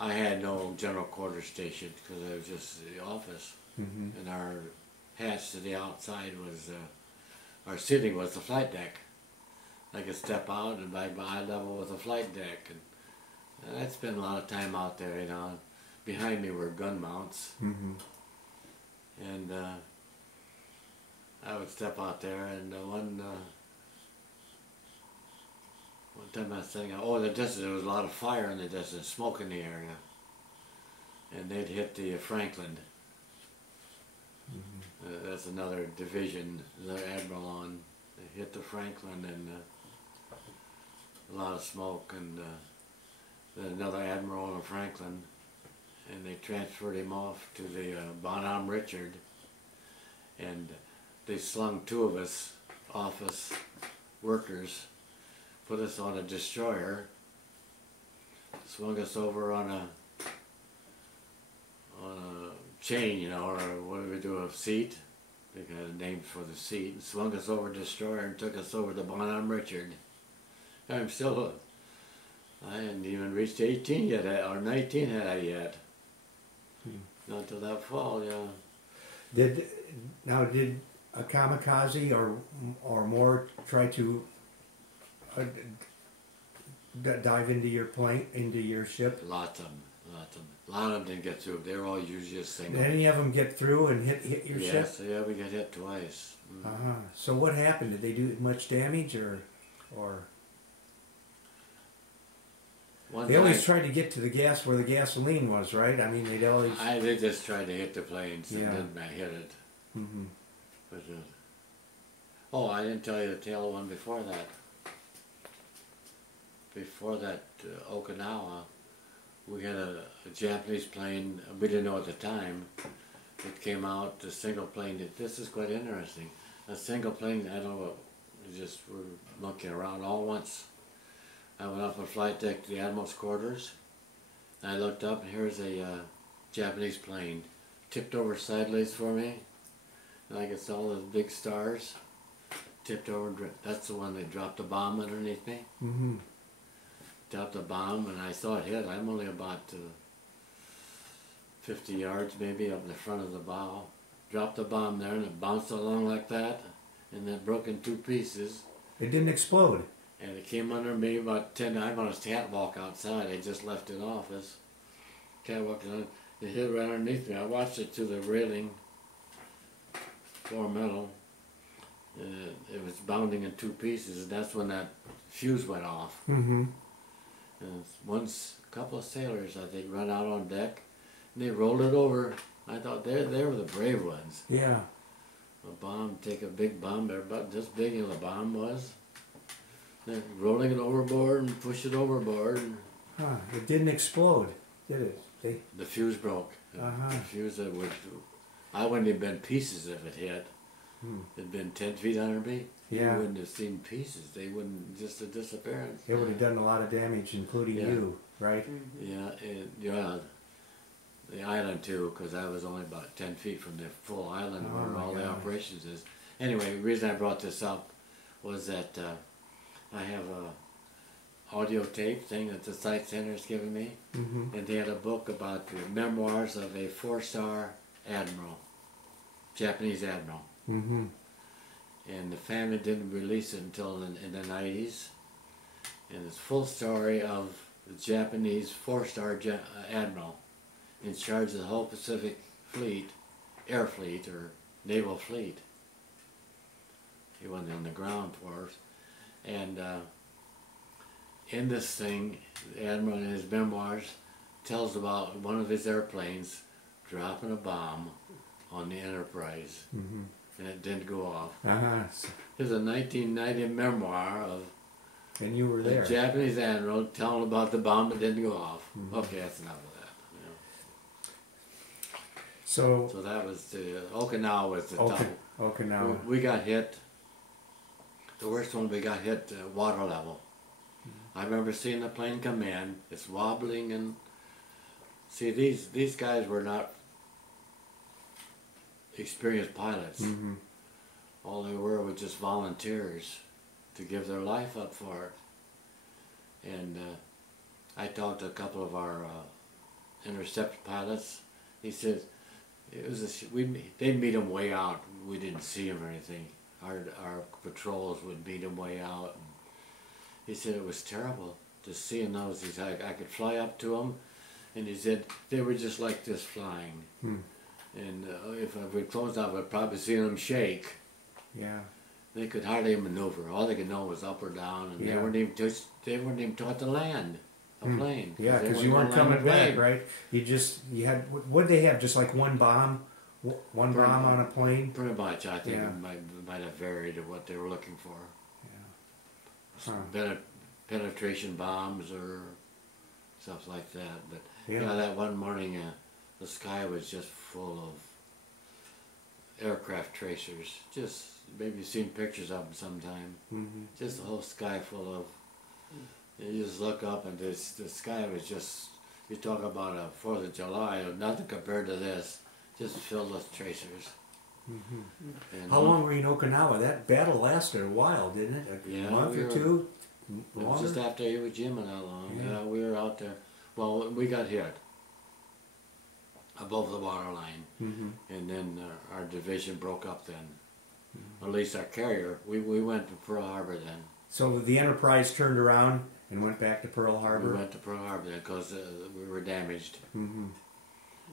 I had no general quarters station because I was just the office. And our hatch to the outside was, our seating was the flight deck. I could step out and by eye level with the flight deck. And I'd spend a lot of time out there, you know. Behind me were gun mounts. And I would step out there and one time I was thinking, oh, the distance, there was a lot of fire in the distance, smoke in the area. And they'd hit the Franklin. That's another division, another admiral on. They hit the Franklin and a lot of smoke, and then another admiral on a Franklin, and they transferred him off to the Bonhomme Richard, and they slung 2 of us, office workers, put us on a destroyer, swung us over on a chain, you know, or what do we do, a seat? They had a name for the seat, and swung us over a destroyer and took us over to Bonhomme Richard. I'm still, I hadn't even reached 18 yet, or 19 had I yet. Not until that fall, yeah. Did a kamikaze or more try to dive into your plane, into your ship? Lots of them. A lot of them didn't get through. They were all usually just single. Did any of them get through and hit your ship? Yes, yeah, we got hit twice. So what happened? Did they do much damage or? They always tried to get to the gas where the gasoline was, right? I mean, they'd always. They just tried to hit the planes and didn't hit it. But, oh, I didn't tell you the tail of one before that. Before that, Okinawa, we had a Japanese plane. We didn't know at the time. It came out, a single plane. This is quite interesting. A single plane, I don't know, we just were monkeying around all once. I went up on flight deck to the Admiral's quarters. I looked up and here's a Japanese plane. Tipped over sideways for me. And I could see all those big stars. Tipped over, that's the one that dropped a bomb underneath me. Dropped a bomb and I saw it hit. I'm only about 50 yards maybe up in the front of the bow. Dropped the bomb there and it bounced along like that. And then broke in 2 pieces. It didn't explode. And it came under me about 10. I'm on a catwalk outside. I just left the office. Catwalk on, It hit right underneath me. I watched it through the railing, floor metal. It was bounding in two pieces, and that's when that fuse went off. Mm-hmm. And once a couple of sailors, I think, run out on deck, and they rolled it over. I thought they were the brave ones. Yeah. A bomb, take a big bomb, they're about this big as a bomb was. They're rolling it overboard and push it overboard. And Huh. It didn't explode, did it? the fuse broke. Uh-huh. The fuse that would, I wouldn't have been pieces if it hit. It'd been 10 feet under me. Yeah. You wouldn't have seen pieces. They wouldn't, just a disappearance. It would have done a lot of damage, including Yeah. you, right? Yeah, yeah. The island too, because I was only about 10 feet from the full island Oh where my all the gosh. operations is. Anyway, the reason I brought this up was that I have a audio tape thing that the Site Center is giving me, Mm-hmm. and they had a book about the memoirs of a 4-star admiral, Japanese admiral. Mm-hmm. And the family didn't release it until in the 90s. And it's full story of the Japanese 4-star admiral in charge of the whole Pacific fleet, air fleet or naval fleet. He wasn't on the ground for us. And in this thing, the admiral in his memoirs tells about one of his airplanes dropping a bomb on the Enterprise. Mm-hmm. And it didn't go off. Uh-huh. There's a 1990 memoir of And you were there. a Japanese admiral telling about the bomb that didn't go off. Mhm. Okay, that's enough of that. So, So that was the Okinawa was the top. Okinawa. We got hit. The worst one we got hit water level. I remember seeing the plane come in. It's wobbling and see these guys were not experienced pilots. Mm-hmm. All they were was just volunteers to give their life up for it. And I talked to a couple of our intercept pilots. He said it was they'd meet them way out. We didn't see them or anything. Our patrols would meet them way out. And he said it was terrible just seeing those. He said I could fly up to them, and he said they were just like this flying. Hmm. And if we closed out, we'd probably see them shake. Yeah. They could hardly maneuver. All they could know was up or down, and Yeah. they weren't even taught to land a plane. Yeah, they because you gonna weren't land a coming back, plane. right? You had, what did they have, just like one bomb? One Pretty bomb much. on a plane? Pretty much, I think Yeah. it might have varied of what they were looking for. Yeah. Huh. Penetration bombs or stuff like that. But Yeah. yeah, that one morning, the sky was just full of aircraft tracers. Just maybe you've seen pictures of them sometime. Mm-hmm. Just the whole sky full of. You just look up and the sky was just. You talk about a 4th of July, nothing compared to this. Just filled with tracers. Mm-hmm. And How long were you in Okinawa? That battle lasted a while, didn't it? A Yeah, month we or were- two? It was Longer? just after Iwo Jima that long. Yeah. Yeah, we were out there. Well, we got hit above the waterline, Mm-hmm. and then our division broke up then. At least our carrier. We went to Pearl Harbor then. So the Enterprise turned around and went back to Pearl We Harbor? went to Pearl Harbor then because we were damaged. Mm-hmm.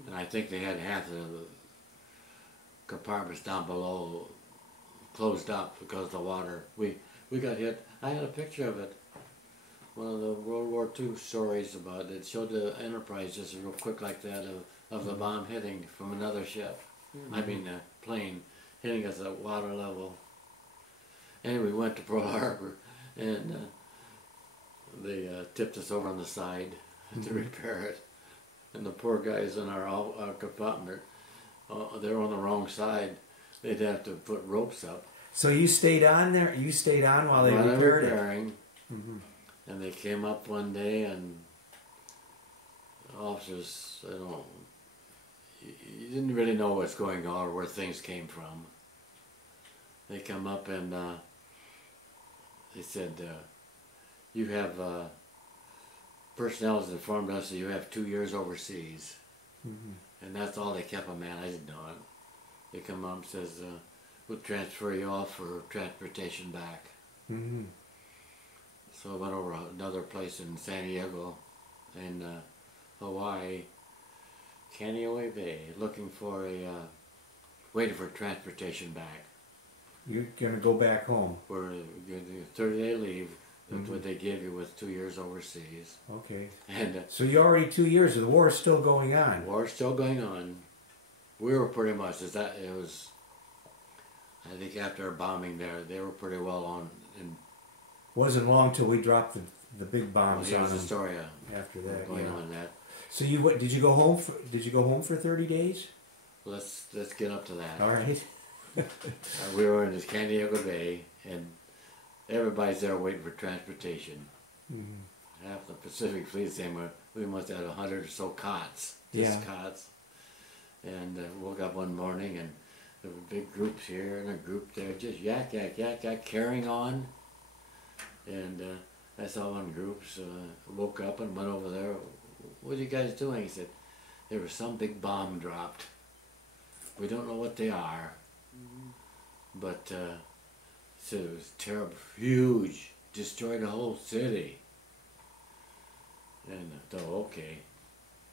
And I think they had half the compartments down below closed up because of the water. We got hit. I had a picture of it. One of the World War II stories about it showed the Enterprise just real quick like that of the bomb hitting from another ship. I mean a plane hitting us at water level. Anyway, we went to Pearl Harbor and they tipped us over on the side to repair it. And the poor guys in our compartment, they were on the wrong side. They'd have to put ropes up. So you stayed on there? You stayed on while they repaired it? repairing. Mm-hmm. And they came up one day and officers, you didn't really know what's going on or where things came from. They come up and they said, you have, personnel has informed us that you have 2 years overseas. Mm-hmm. And that's all they kept on, man, I didn't know it. They come up and says, we'll transfer you off for transportation back. Mm-hmm. So I went over another place in San Diego, in Hawaii, Kaneohe Bay, looking for waiting for transportation back. You're gonna go back home. We're getting a 30-day leave. That's what they give you with 2 years overseas. Okay. And So you're already 2 years. The war is still going on. war's still going on. We were pretty much, it was, I think after our bombing there, they were pretty well on. And Wasn't long till we dropped the big bombs on here's the them story after that. going Yeah. on that. So you did you go home? Did you go home for 30 days? Let's get up to that. All right. We were in this Kaneohe Bay, and everybody's there waiting for transportation. Mm-hmm. Half the Pacific Fleet saying we must have 100 or so cots, just cots. And woke up one morning and there were big groups here and a group there, just yak, yak, yak, yak, carrying on. And I saw one group, so woke up and went over there. What are you guys doing? He said, there was some big bomb dropped. We don't know what they are, but said it was terrible, huge, destroyed the whole city. And I thought, okay,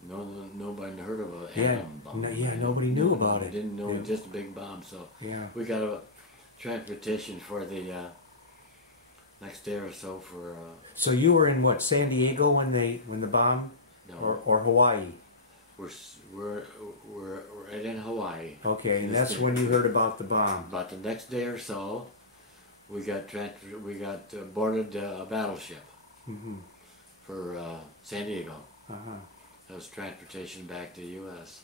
nobody heard of an atom bomb. Nobody knew about it. Didn't know, just a big bomb. So we got a transportation for the next day or so for. So you were in what, San Diego when the bomb, No, or Hawaii? we're right in Hawaii. Okay, and that's when you heard about the bomb. About the next day or so, we got boarded a battleship for San Diego. That was transportation back to the U.S.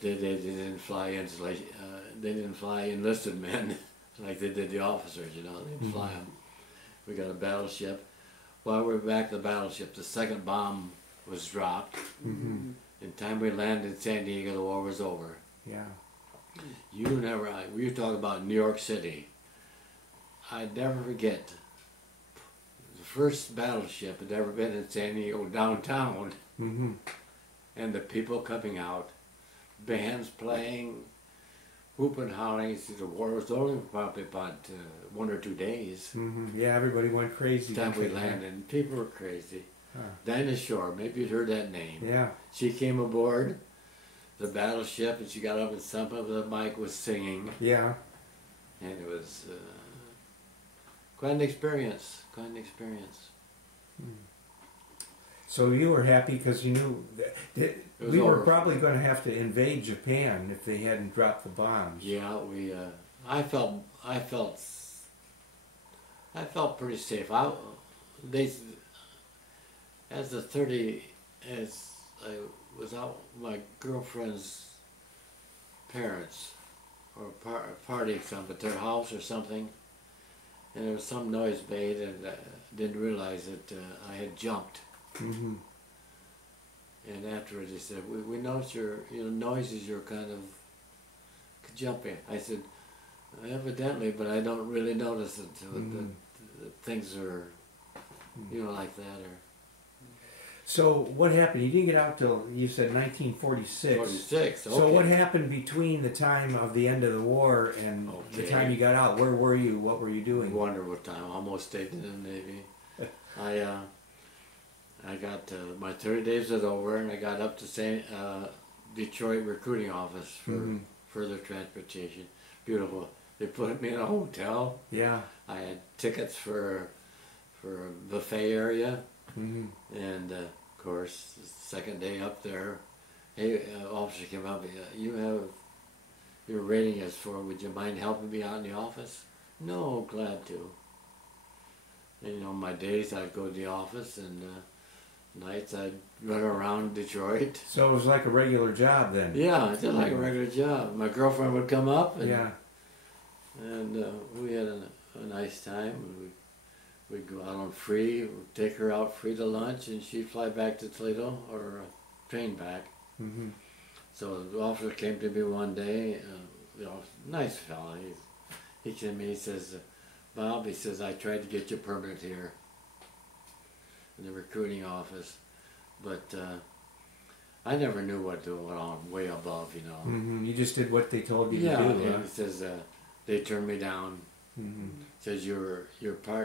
They didn't fly they didn't fly enlisted men like they did the officers. You know, they didn't fly them. We got a battleship. While we were back at the battleship, the second bomb was dropped. In time we landed in San Diego, the war was over. Yeah. We talk about New York City. I'd never forget the first battleship had ever been in San Diego downtown, and the people coming out, bands playing, whooping, howling. The war was only probably about 1 or 2 days. Yeah, everybody went crazy. The time we landed, and people were crazy. Dinah Shore, maybe you'd heard that name. Yeah. She came aboard the battleship, and she got up and something up the mic was singing. Yeah. And it was quite an experience. Quite an experience. So you were happy because you knew that we were over. probably going to have to invade Japan if they hadn't dropped the bombs. Yeah, we. I felt pretty safe. As I was out with my girlfriend's parents, or partying something at their house or something, and there was some noise made, and I didn't realize that I had jumped. And afterwards, they said, "We noticed your noises. You're kind of jumping." I said, "Evidently, but I don't really notice it. That things are, like that." Or So what happened? You didn't get out till, you said, 1946. 46. Okay. So what happened between the time of the end of the war and the time you got out? Where were you? What were you doing? Wonder what time. Almost stayed in the Navy. I got my 30 days was over, and I got up to Detroit recruiting office for further transportation. Beautiful. They put me in a hotel. Yeah. I had tickets for a buffet area, and of course, the second day up there, hey, officer came up. Your rating is for. Would you mind helping me out in the office? No, glad to. And, my days I'd go to the office, and nights I'd run around Detroit. So it was like a regular job then? Yeah, just like a regular job. My girlfriend would come up, and, we had a nice time. We'd go out on free, we'd take her out free to lunch, and she'd fly back to Toledo, or train back. So the officer came to me one day, nice fella. He came to me, he says, "Bob," he says, "I tried to get you permanent here in the recruiting office, but I never knew what to go on way above, You just did what they told you to do. Yeah, and he says, they turned me down. Says, you're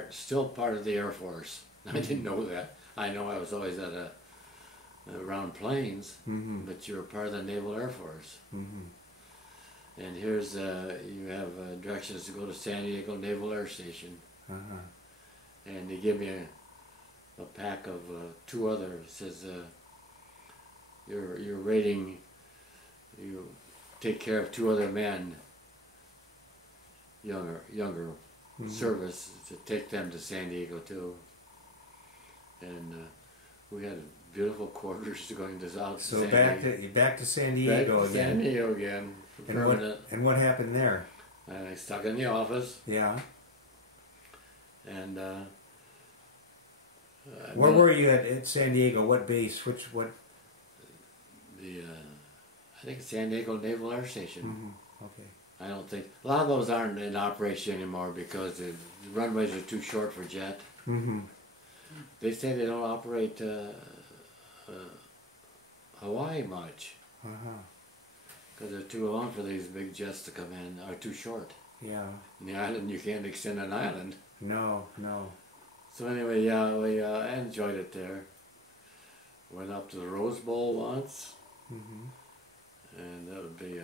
still part of the Air Force. I didn't know that. I know I was always at around planes, Mm-hmm. but you were part of the Naval Air Force. Mm-hmm. And here's, you have directions to go to San Diego Naval Air Station. Uh-huh. And they give me a pack of 2 others. It says, your rating, you take care of 2 other men, younger Mm-hmm. service, to take them to San Diego too. And we had beautiful quarters going to South. So San back Diego. to back to San Diego Back to again. San Diego again. And what happened there? And I stuck in the office. Yeah. And Where were you at San Diego? What base? What? the I think San Diego Naval Air Station. Mm-hmm. Okay. I don't think a lot of those aren't in operation anymore because the runways are too short for jet. Mm-hmm. They say they don't operate Hawaii much Uh-huh. because they're too long for these big jets to come in, are too short. Yeah. In the island, you can't extend an island. No. So anyway, yeah, we enjoyed it there. Went up to the Rose Bowl once, Mm-hmm. and that would be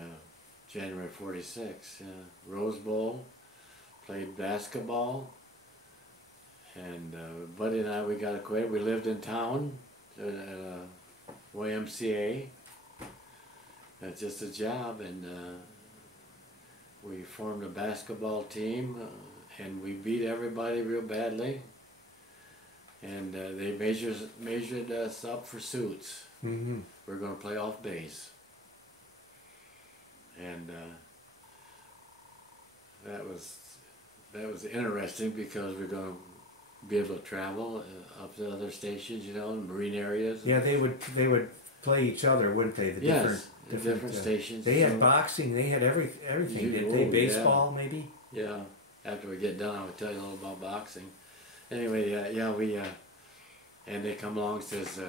January '46. Rose Bowl, played basketball, and Buddy and I, we got acquainted. We lived in town at a YMCA. That's just a job, and we formed a basketball team, and we beat everybody real badly. And they measured us up for suits. Mm-hmm. We're going to play off base. And that was interesting because we're going to be able to travel up to other stations, you know, in marine areas. Yeah, they would play each other, wouldn't they? The Yes, different stations. They had So, boxing. They had everything. Did they? Oh, Baseball, maybe. yeah. After we get done, I'll tell you a little about boxing. Anyway, we and they come along and says,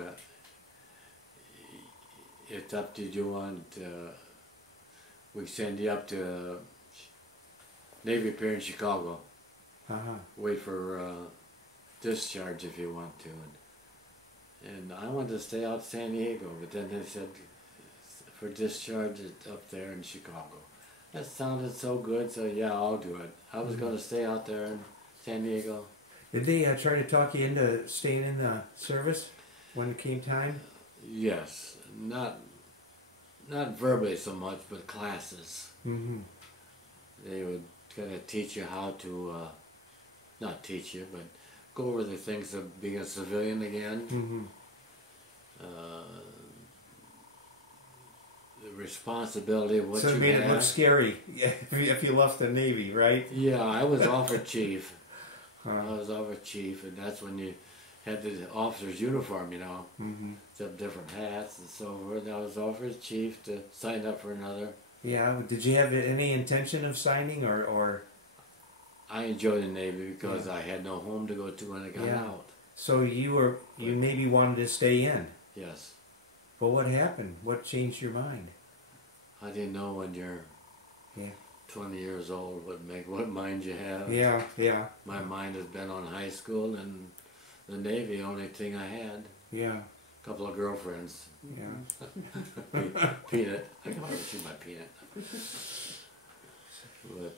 it's up to you. Do you want? We send you up to Navy Pier in Chicago. Uh-huh. Wait for discharge if you want to. And I wanted to stay out San Diego, but then they said for discharge it's up there in Chicago. That sounded so good, so yeah, I'll do it. I was going to stay out there in San Diego. Did they try to talk you into staying in the service when it came time? Yes, not verbally so much, but classes. Mm-hmm. They would kind of teach you how to, not teach you, but go over the things of being a civilian again. Mm-hmm. The responsibility of what So you it made had. it look scary if you left the Navy, right? Yeah, I was offered chief. I Uh, was offered chief, and that's when you had the officer's uniform, you know, mm-hmm. except different hats and so forth. I was offered chief to sign up for another. Yeah. Did you have any intention of signing or? I enjoyed the Navy because I had no home to go to when I got Yeah. out. So you maybe wanted to stay in. Yes. But what happened? What changed your mind? I didn't know when you're 20 years old what mind you have. Yeah. My mind has been on high school and the Navy, the only thing I had. Yeah. A couple of girlfriends. Yeah. Peanut. I can never see my peanut.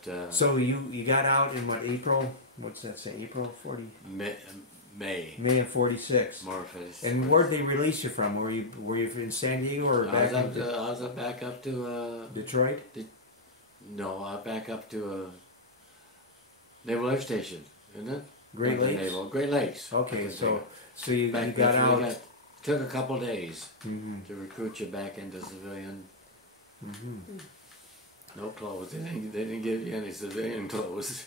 But So you got out in what, April? What's that say? April 40? May. May of 46. More for this. And where'd they release you from? Were you in San Diego or back I in was back up to Detroit? no, back up to Naval Air Station, isn't it? Great Not the Lakes? Naval, Great Lakes. Okay, Great so Lakes. you Back got then, out. took a couple days Mm-hmm. to recruit you back into civilian. Mm-hmm. No clothes. They didn't give you any civilian clothes.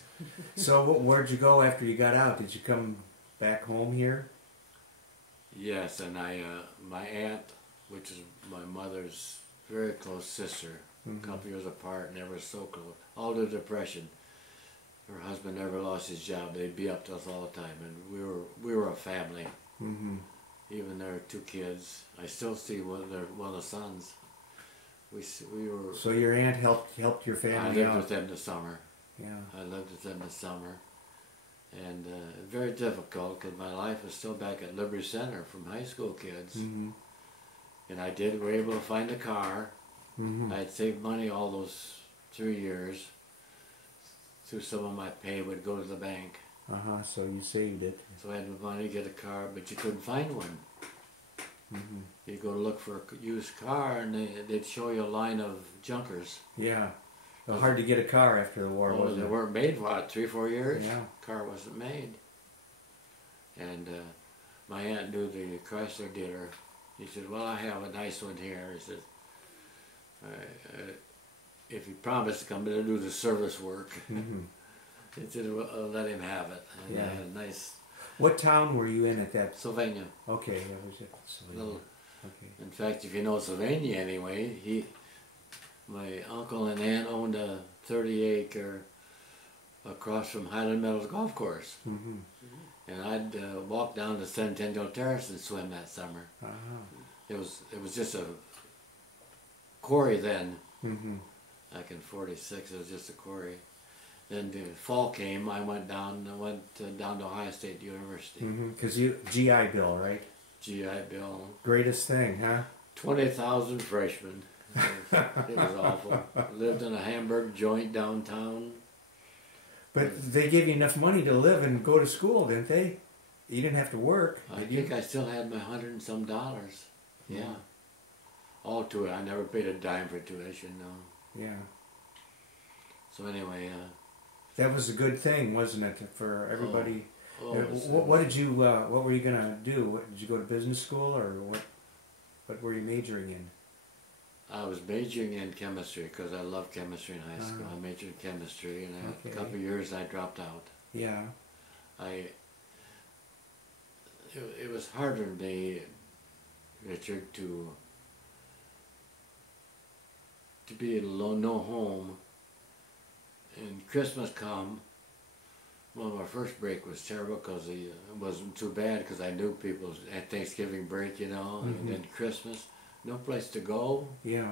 So where'd you go after you got out? Did you come back home here? Yes, and my aunt, which is my mother's very close sister, Mm-hmm. a couple years apart, never so close. All the Depression. Her husband never lost his job. They'd be up to us all the time, and we were a family. Mm-hmm. Even their 2 kids. I still see one of the sons. We were. So your aunt helped your I family lived out. with them this summer. Yeah. I lived with them this summer, and very difficult because my life was still back at Liberty Center from high school kids. Mm-hmm. And I did, were able to find a car. Mm-hmm. I had saved money all those 3 years. Through some of my pay would go to the bank. So you saved it. So I had the money to get a car, but you couldn't find one. Mm-hmm. You go to look for a used car, and they'd show you a line of junkers. Yeah. Well, hard to get a car after the war, Oh, wasn't they it? weren't made for what, 3 or 4 years? Yeah. Car wasn't made. And my aunt knew the Chrysler dealer. He said, well, I have a nice one here. He said, if you promise to come in and do the service work, Mm-hmm. he said, well, let him have it. And I Yeah. had a nice What town were you in at that? Sylvania. Okay, that was it. Sylvania. Little, Okay. in fact, if you know Sylvania anyway, my uncle and aunt owned a 30-acre across from Highland Meadows Golf Course. Mm-hmm. And I'd walk down to Centennial Terrace and swim that summer. It was just a quarry then. Mm-hmm. Back in '46, it was just a quarry. Then the fall came, I went down to Ohio State University. Because you GI Bill, right? GI Bill. Greatest thing, huh? 20,000 freshmen. It was awful. Lived in a hamburger joint downtown. But they gave you enough money to live and go to school, didn't they? You didn't have to work. I think I still had my $100 and some. Yeah. All to it. I never paid a dime for tuition, no. Yeah. So anyway, that was a good thing, wasn't it, for everybody? what did you? What were you gonna do? Did you go to business school, or what? What were you majoring in? I was majoring in chemistry because I loved chemistry in high school. I majored in chemistry, and a couple of years I dropped out. Yeah. It was hard for me, Richard, to be alone, no home. And Christmas come. Well, my first break was terrible because it wasn't too bad because I knew people at Thanksgiving break, you know, and then Christmas, no place to go. Yeah.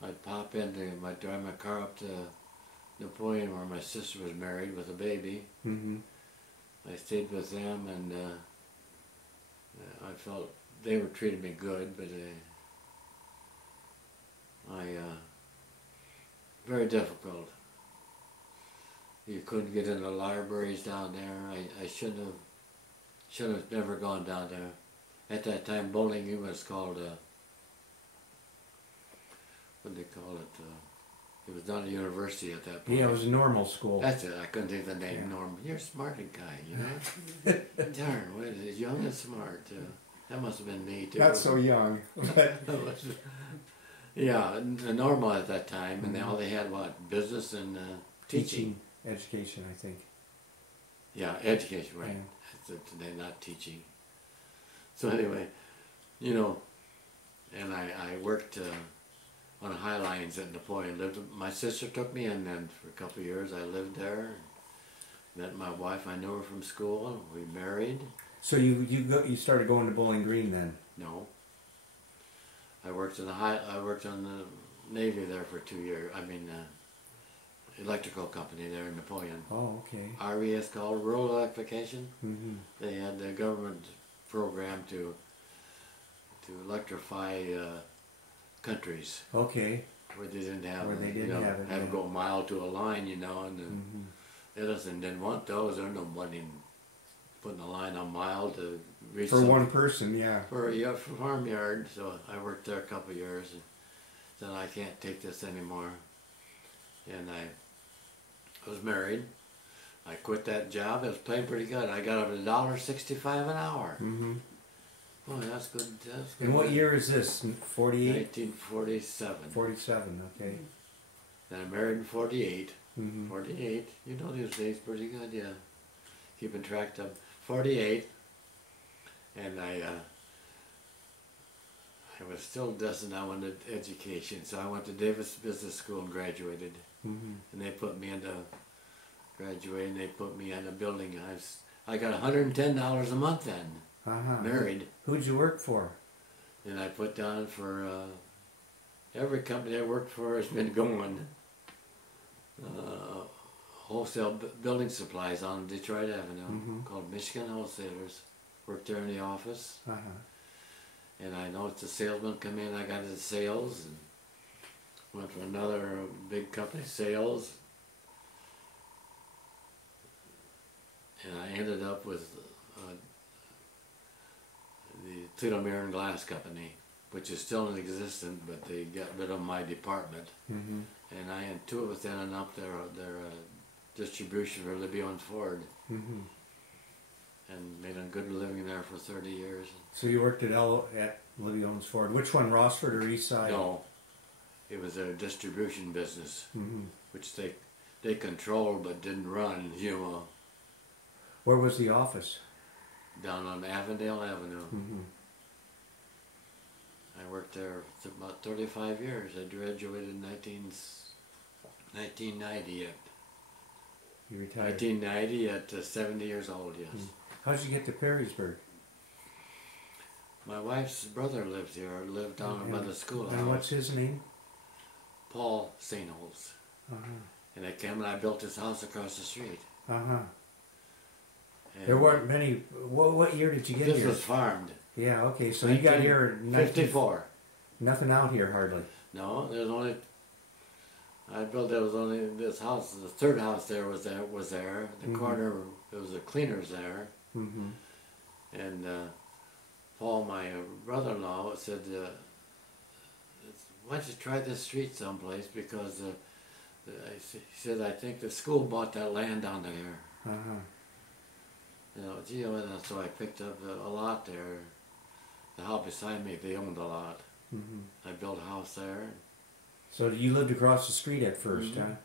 I'd pop I'd drive my car up to Napoleon where my sister was married with a baby. Mm-hmm. I stayed with them, and I felt they were treating me good, but very difficult. You couldn't get in the libraries down there. I should have never gone down there. At that time, bowling was called what did they call it? It was not a university at that point. Yeah, it was a normal school. That's it. I couldn't think of the name. Yeah. Norman. You're a smart guy, you know. Darn, what is it? Young and smart. That must have been me too. Not so young. But yeah, normal at that time, and all they had what, business and teaching. Education, I think. Yeah, education, right? Yeah. They're not teaching. So anyway, you know, and I worked on High Lines at Napoleon. My sister took me in then for a couple of years. I lived there. Met my wife. I knew her from school. We married. So you started going to Bowling Green then? No. I worked on the Navy there for 2 years. I mean, electrical company there in Napoleon. Oh, okay. RES called Rural Electrification. Mm-hmm. They had the government program to electrify countries. Okay. Where they didn't have, Where they didn't have it, have yeah. to go a mile to a line, you know, and Edison didn't want those. There's no money in putting a line a mile to reach For one person, yeah. for a farmyard. So I worked there a couple of years, and said I can't take this anymore. And I was married. I quit that job. It was paying pretty good. I got up to $1.65 an hour. Mm-hmm. Boy, that's good. That's good. And what year is this? 48? 1947. 47, okay. Then I married in 48. Mm-hmm. 48. You know these days pretty good, yeah. Keeping track of 48. And I was still destined. I wanted education, so I went to Davis Business School and graduated. Mm-hmm. And they put me into graduating. They put me in a building. I got $110 a month then. Married. Who'd you work for? And I put down for every company I worked for has been going. Wholesale building supplies on Detroit Avenue called Michigan Wholesalers. Worked there in the office. And I noticed the salesman come in, I got into sales, and went to another big company, sales. And I ended up with the Toledo Mirror and Glass Company, which is still in existence, but they got rid of my department. Mm-hmm. And I had two of us ended up their distribution for Libby and Ford. Mm-hmm. And made a good living there for 30 years. So you worked at Libby Owens Ford. Which one, Rossford or East Side? No, it was a distribution business, Mm-hmm. which they controlled but didn't run, you know. Where was the office? Down on Avondale Avenue. Mm-hmm. I worked there for about 35 years. I graduated in 1990 at You retired. 1990 at 70 years old. Yes. Mm. How'd you get to Perrysburg? My wife's brother lived here. Lived down by the schoolhouse. And what's his name? Paul St. Holtz. Uh-huh. And I came and I built this house across the street. Uh-huh. And There weren't many. What year did you get this here? was farmed. Yeah, okay, so you got here in 54. Nothing out here hardly. No, there's only. I built. There was only this house. The third house there was there. The Mhm. corner. There was the cleaners there, Mm-hmm. and Paul, my brother-in-law, said, "Why don't you try this street someplace?" Because he said, "I think the school bought that land down there." Uh-huh. You know, gee, and so I picked up a lot there. The house beside me, they owned a lot. Mm-hmm. I built a house there. So you lived across the street at 1st Mhm. huh?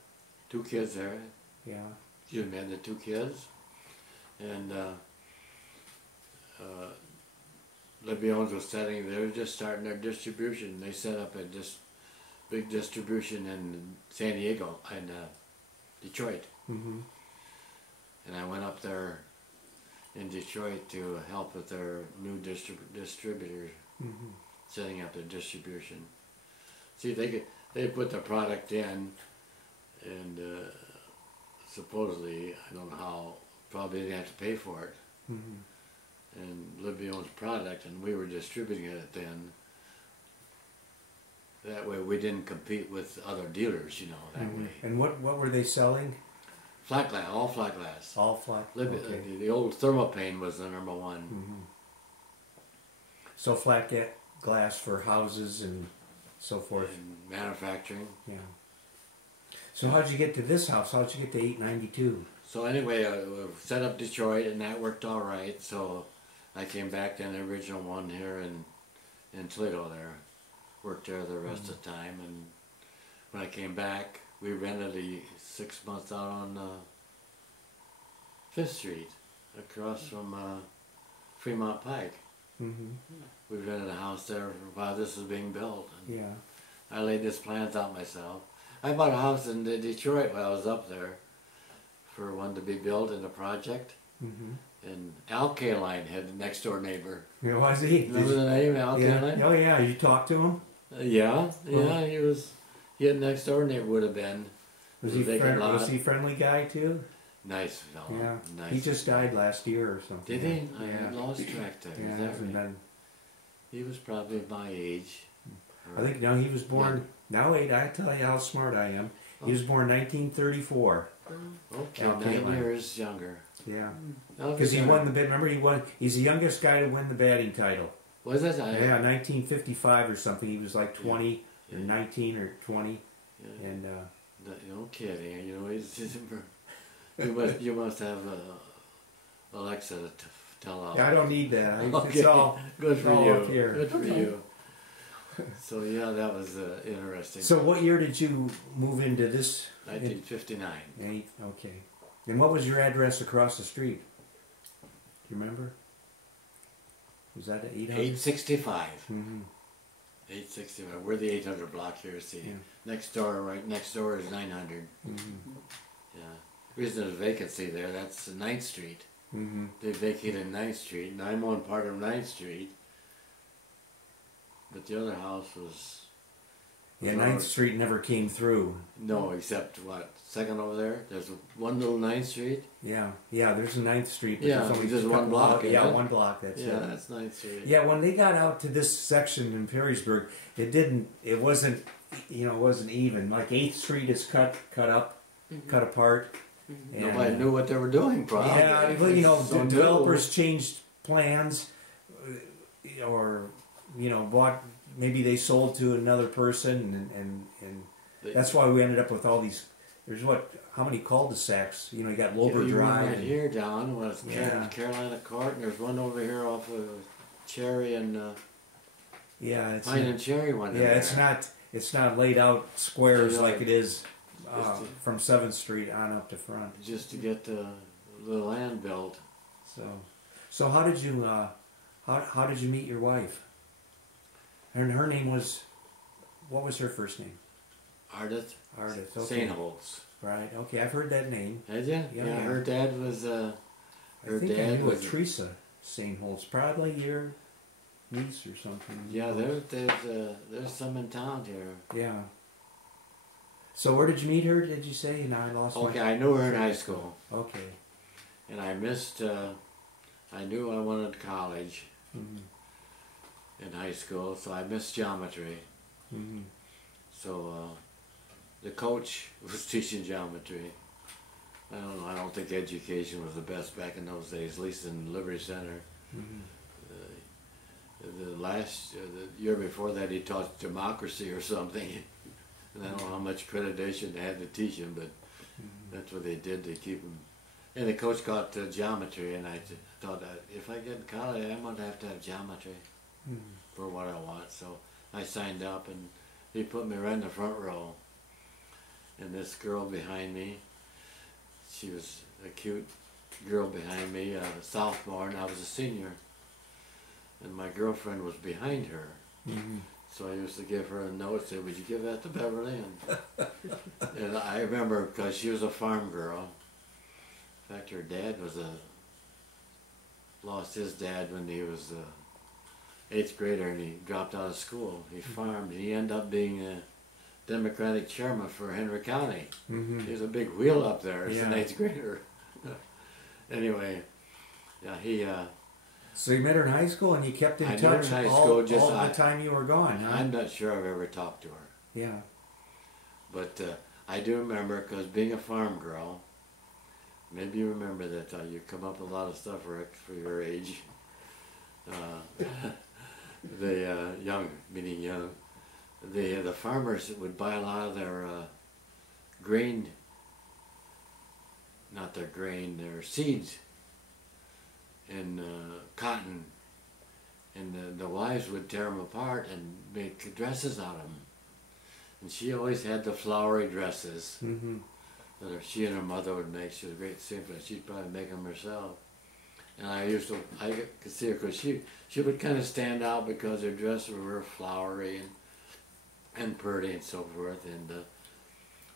2 kids there. Yeah. Jim had the 2 kids. And Libby Owens was they were just starting their distribution. They set up big distribution in San Diego and Detroit. Mm-hmm. And I went up there in Detroit to help with their new distributor, Mm-hmm. setting up their distribution. See, they put the product in, and supposedly, I don't know how, probably they didn't have to pay for it. Mm-hmm. And Libby owns product, and we were distributing it then. That way, we didn't compete with other dealers, you know, that Mm-hmm. way. And what were they selling? Flat glass, all flat glass. All flat. Libby, Okay. the old thermopane was the number one. Mm-hmm. So flat glass for houses and so forth. In manufacturing. Yeah. So how'd you get to this house? How'd you get to 892? So anyway, I set up Detroit, and that worked all right. So I came back to the original one here in Toledo there. Worked there the rest of the time, and when I came back, we rented 6 months out on 5th Street, across from Fremont Pike. Mm-hmm. We rented a house there while this was being built. And Yeah. I laid these plans out myself. I bought a house in Detroit while I was up there for one to be built in a project. Mm-hmm. And Al Kaline had the next door neighbor. Yeah, was he? Remember the name, Al Yeah. Kaline? Oh yeah, you talked to him? Yeah, Oh. he had next door neighbor would have been. Was The he vacant lot. was he friendly guy too? Nice fellow. Yeah. Nice. He just died last year or something. Did he? I Yeah. had lost track there. Yeah, Is that hasn't right? been. He was probably my age. I think no, he was born. Now wait, I tell you how smart I am. He was born 1934. Okay, Al 9 Kaline. years younger. Yeah. Al Because he Kaline. won the bid. Remember, he's the youngest guy to win the batting title. Was it? Yeah, 1955 or something. He was like 20 or 19 or 20, Yeah. and No kidding. You know, you must have Alexa to tell out. I don't need that. Okay. It's all Good for all you. up here. Good for you. So yeah, that was interesting. So what year did you move into this? 1959. Okay. And what was your address across the street? Do you remember? Was that 800? 865. Mm-hmm. 865. We're the 800 block here. See, Yeah. next door is 900. Mm-hmm. Yeah. Reason there's vacancy there. That's 9th Street. Mm-hmm. They vacated 9th Street, and I'm on part of 9th Street. But the other house was Yeah, 9th Street never came through. No, except what? Second over there? There's one little 9th Street? Yeah, there's a 9th Street, but Yeah, there's only just a one couple block, out- isn't Yeah, it? one block, that's Yeah, it. that's 9th Street. Yeah, when they got out to this section in Perrysburg, it wasn't even. Like 8th Street is cut up, cut apart. And, Nobody knew what they were doing, probably. yeah, well, So new. developers changed plans, or bought. Maybe they sold to another person, and that's why we ended up with all these. There's how many cul-de-sacs? You got Lober You Drive. right here down was Yeah. Carolina Court, and there's one over here off of Cherry and Yeah, Pine and Cherry one. in Yeah, there. it's not laid out squares Yeah. like it is Just from 7th Street on up to front. just to get the land built. So how did you how did you meet your wife? And her name was, what was her first name? Ardith Ardith. Okay. Sainholtz. Right. Okay, I've heard that name. Had you? Yeah, her dad was. Her I think I dad knew was. a Teresa Sainholtz, probably your niece or something. Yeah, there's some in town here. Yeah. So where did you meet her? Did you say? No, I lost. Okay, I knew her in high school, Okay. and I missed. I knew I wanted college Mm-hmm. in high school, so I missed geometry. Mm-hmm. So the coach was teaching geometry. I don't know. I don't think education was the best back in those days, at least in Liberty Center. Mm-hmm. The year before that, he taught democracy or something, and I don't know how much accreditation they had to teach him, but that's what they did to keep him. And the coach got geometry, and I thought that if I get in college, I'm going to have geometry for what I want. So I signed up, and he put me right in the front row. And this girl behind me, she was a cute girl behind me, a sophomore, and I was a senior. And my girlfriend was behind her. Mm-hmm. So I used to give her a note, say, would you give that to Beverly? And I remember, because she was a farm girl. In fact, her dad lost his dad when he was 8th grader, and he dropped out of school. He farmed, and he ended up being a Democratic chairman for Henry County. Mm-hmm. He was a big wheel up there as an Yeah. 8th grader. Anyway, yeah, he... So you met her in high school, and you kept in I met her touch in high all school, just the time you were gone, huh? I'm not sure I've ever talked to her. Yeah. But I do remember, because being a farm girl, maybe you remember that you come up with a lot of stuff, Rick, for your age. The farmers would buy a lot of their grain, not their grain, their seeds, and cotton, and the wives would tear them apart and make dresses out of them. And she always had the flowery dresses Mm-hmm. that she and her mother would make. She was a great seamstress. She'd probably make them herself. And I could see her, because she would kind of stand out because her dresses were flowery and pretty and so forth. And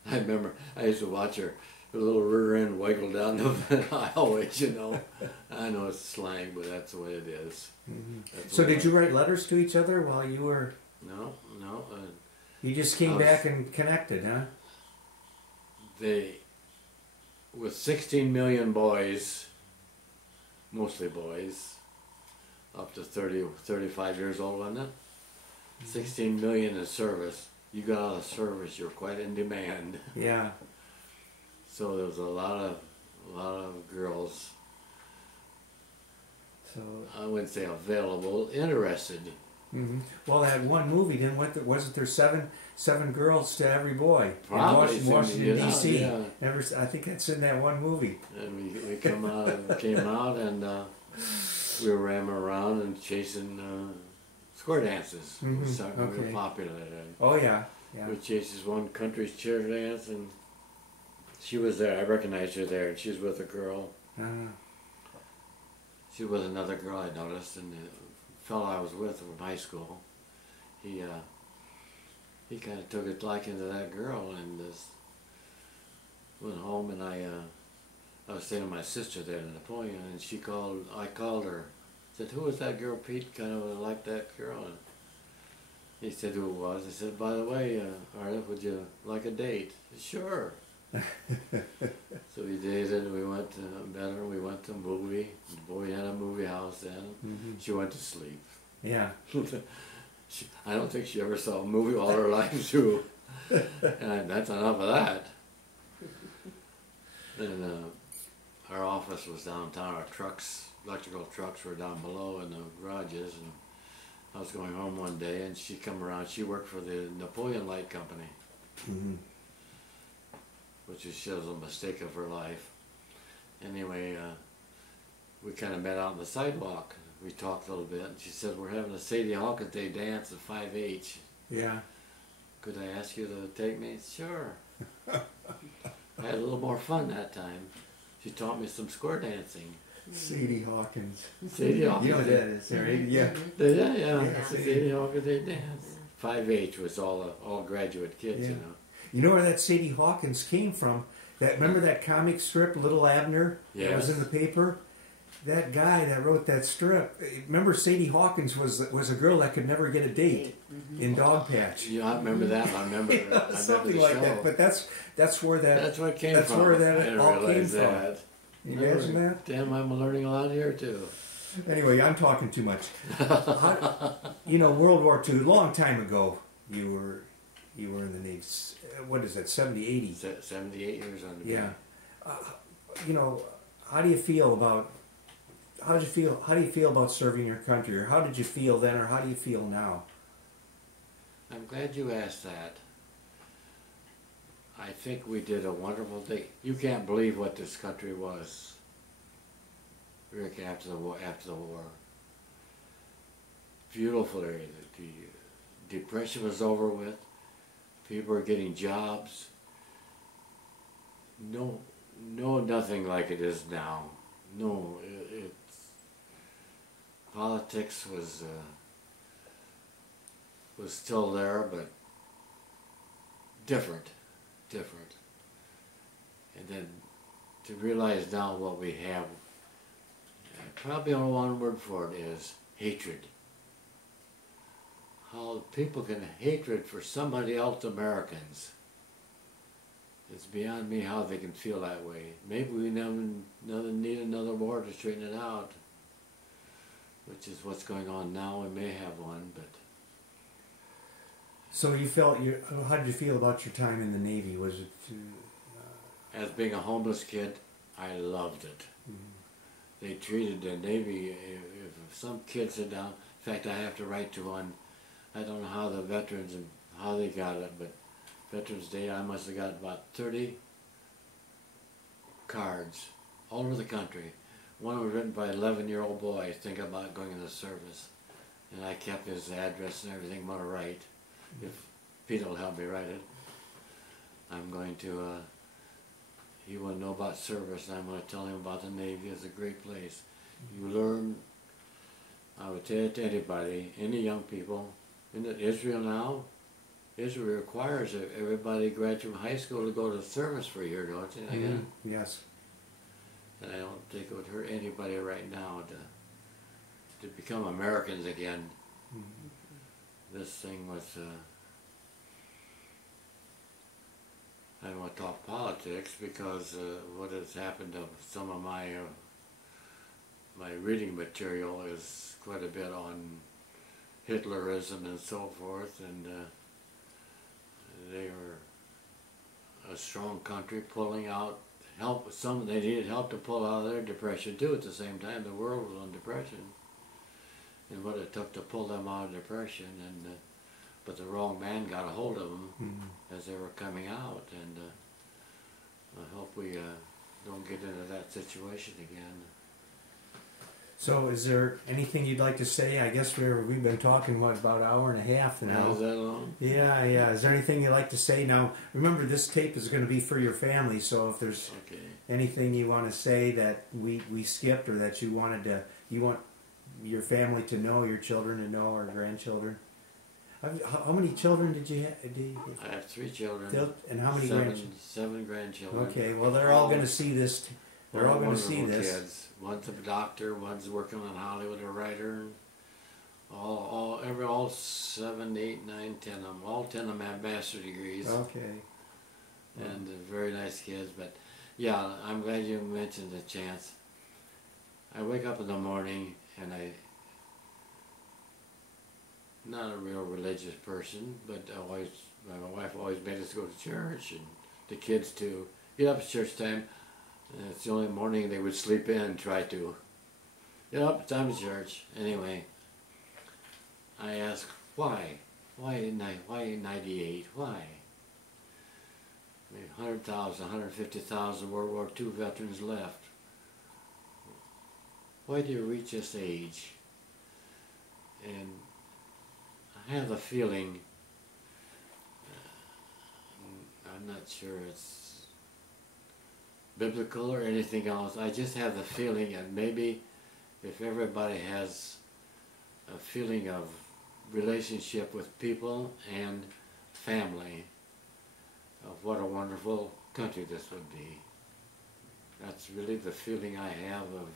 I remember I used to watch her little rear end wiggle down the aisleways, I know it's slang, but that's the way it is. Mm-hmm. So did you write letters to each other while you were... No. You just came back and connected, huh? With 16 million boys, mostly boys, up to 30, 35 years old, wasn't it? 16 million in service. You got out of service, you're quite in demand. Yeah. So there was a lot of girls. So. I wouldn't say available, interested. Mm-hmm. Well, that one movie, wasn't there seven girls to every boy Probably in Washington D.C. Yeah. I think that's in that one movie. And we came out, and we were ramming around and chasing square dances. Mm-hmm. It was something Okay. real popular then. Oh yeah. We chased this one country's chair dance, and she was there. I recognized her there, and she was with a girl. She was another girl I noticed, and the fellow I was with from high school, he kind of took a liking to that girl, and went home, and I was staying with my sister there in Napoleon, and I called her, said, who was that girl, Pete? Kind of like that girl. And He said who it was. I said, by the way, Arliff, would you like a date? He said, sure. So we dated, we went to better, we went to a movie. The boy had a movie house then. She went to sleep. Yeah. I don't think she ever saw a movie all her life too. And that's enough of that. Then our office was downtown, our trucks, electrical trucks were down below in the garages, and I was going home one day and she come around, she worked for the Napoleon Light Company. Which just shows a mistake of her life. Anyway, we kind of met out on the sidewalk. We talked a little bit, and she said, we're having a Sadie Hawkins Day dance at 5H. Yeah. Could I ask you to take me? Sure. I had a little more fun that time. She taught me some square dancing. Sadie Hawkins. Sadie Hawkins. You know what that is, right? Yeah. Yeah. It's a Sadie Hawkins Day dance. 5H was all graduate kids, you know. You know where that Sadie Hawkins came from? Remember that comic strip, Little Abner? Yes. That was in the paper? That guy that wrote that strip, remember Sadie Hawkins was a girl that could never get a date in Dogpatch. Yeah, I remember that. I remember, something the like show. that. But that's where that That's where it came from. That's where that I didn't all came realize from. that. You imagine that? Damn, I'm learning a lot here too. Anyway, I'm talking too much. You know, World War II, a long time ago, you were in the Navy. What is that, 70, 80? 78 years on the Yeah. You know, how do you feel about serving your country, or how did you feel then, or how do you feel now? I'm glad you asked that. I think we did a wonderful thing. You can't believe what this country was, Rick, after the war. Beautiful area. The Depression was over with. People were getting jobs. No, nothing like it is now. No, politics was still there, but different. And then to realize now what we have, probably only one word for it is hatred. How people can hatred for somebody else, Americans. It's beyond me how they can feel that way. Maybe we never need another war to straighten it out, which is what's going on now. We may have one, but. So how did you feel about your time in the Navy? Was it? As being a homeless kid, I loved it. They treated the Navy. If some kid sit down, in fact, I have to write to one. I don't know how the veterans and how they got it, but Veterans Day, I must have got about 30 cards all over the country. One was written by an 11-year-old boy thinking about going into the service. And I kept his address and everything I'm going to write. If Peter will help me write it, I'm going to, he wouldn't know about service, and I'm going to tell him about the Navy. It's a great place. You learn, I would tell it to anybody, any young people, in Israel now, Israel requires everybody graduate from high school to go to service for a year, don't you? Yes. And I don't think it would hurt anybody right now to become Americans again. This thing was, I don't want to talk politics because what has happened to some of my reading material is quite a bit on Hitlerism and so forth, and they were a strong country pulling out help. They needed help to pull out of their depression too. At the same time, the world was on depression, and what it took to pull them out of depression. And but the wrong man got a hold of them as they were coming out, and I hope we don't get into that situation again. So is there anything you'd like to say? I guess we've been talking, what, about an hour and a half now? Is that long? Yeah. Is there anything you'd like to say? Now, remember, this tape is going to be for your family, so if there's anything you want to say that we skipped, or that you want your family to know, your children to know, or grandchildren. How many children did you have? I have 3 children. And how many grandchildren? 7 grandchildren. Okay, well, they're all going to see this. They're all going to see this. Kids. One's a doctor, one's working on Hollywood, a writer. All 7, 8, 9, 10 of them. All 10 of them have master's degrees. Okay. And they're very nice kids. But yeah, I'm glad you mentioned the chance. I wake up in the morning and not a real religious person, but my wife always made us go to church, and the kids too. Get up at church time, and it's the only morning they would sleep in and try to. Get up, it's time to church. Anyway, I asked, why? Why 98? Why? I mean, 100,000, 150,000 World War II veterans left. Why do you reach this age? And I have the feeling, I'm not sure it's biblical or anything else, I just have the feeling, and maybe if everybody has a feeling of relationship with people and family, of what a wonderful country this would be. That's really the feeling I have of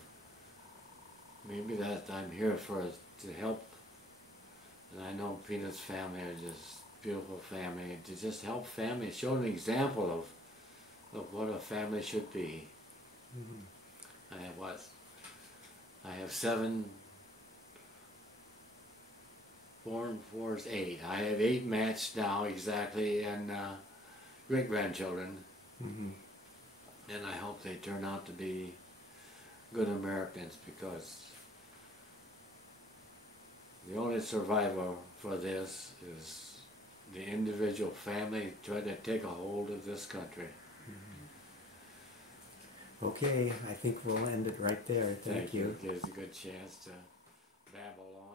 maybe that I'm here to help. And I know Peanut's family are just beautiful family, to just help family, show an example of what a family should be. Mm-hmm. I have 7, 4 and 4 is 8. I have 8 matched now exactly, and great-grandchildren. Mm-hmm. And I hope they turn out to be good Americans, because the only survivor for this is the individual family trying to take a hold of this country. Mm-hmm. Okay, I think we'll end it right there. Thank you. It gives a good chance to babble on.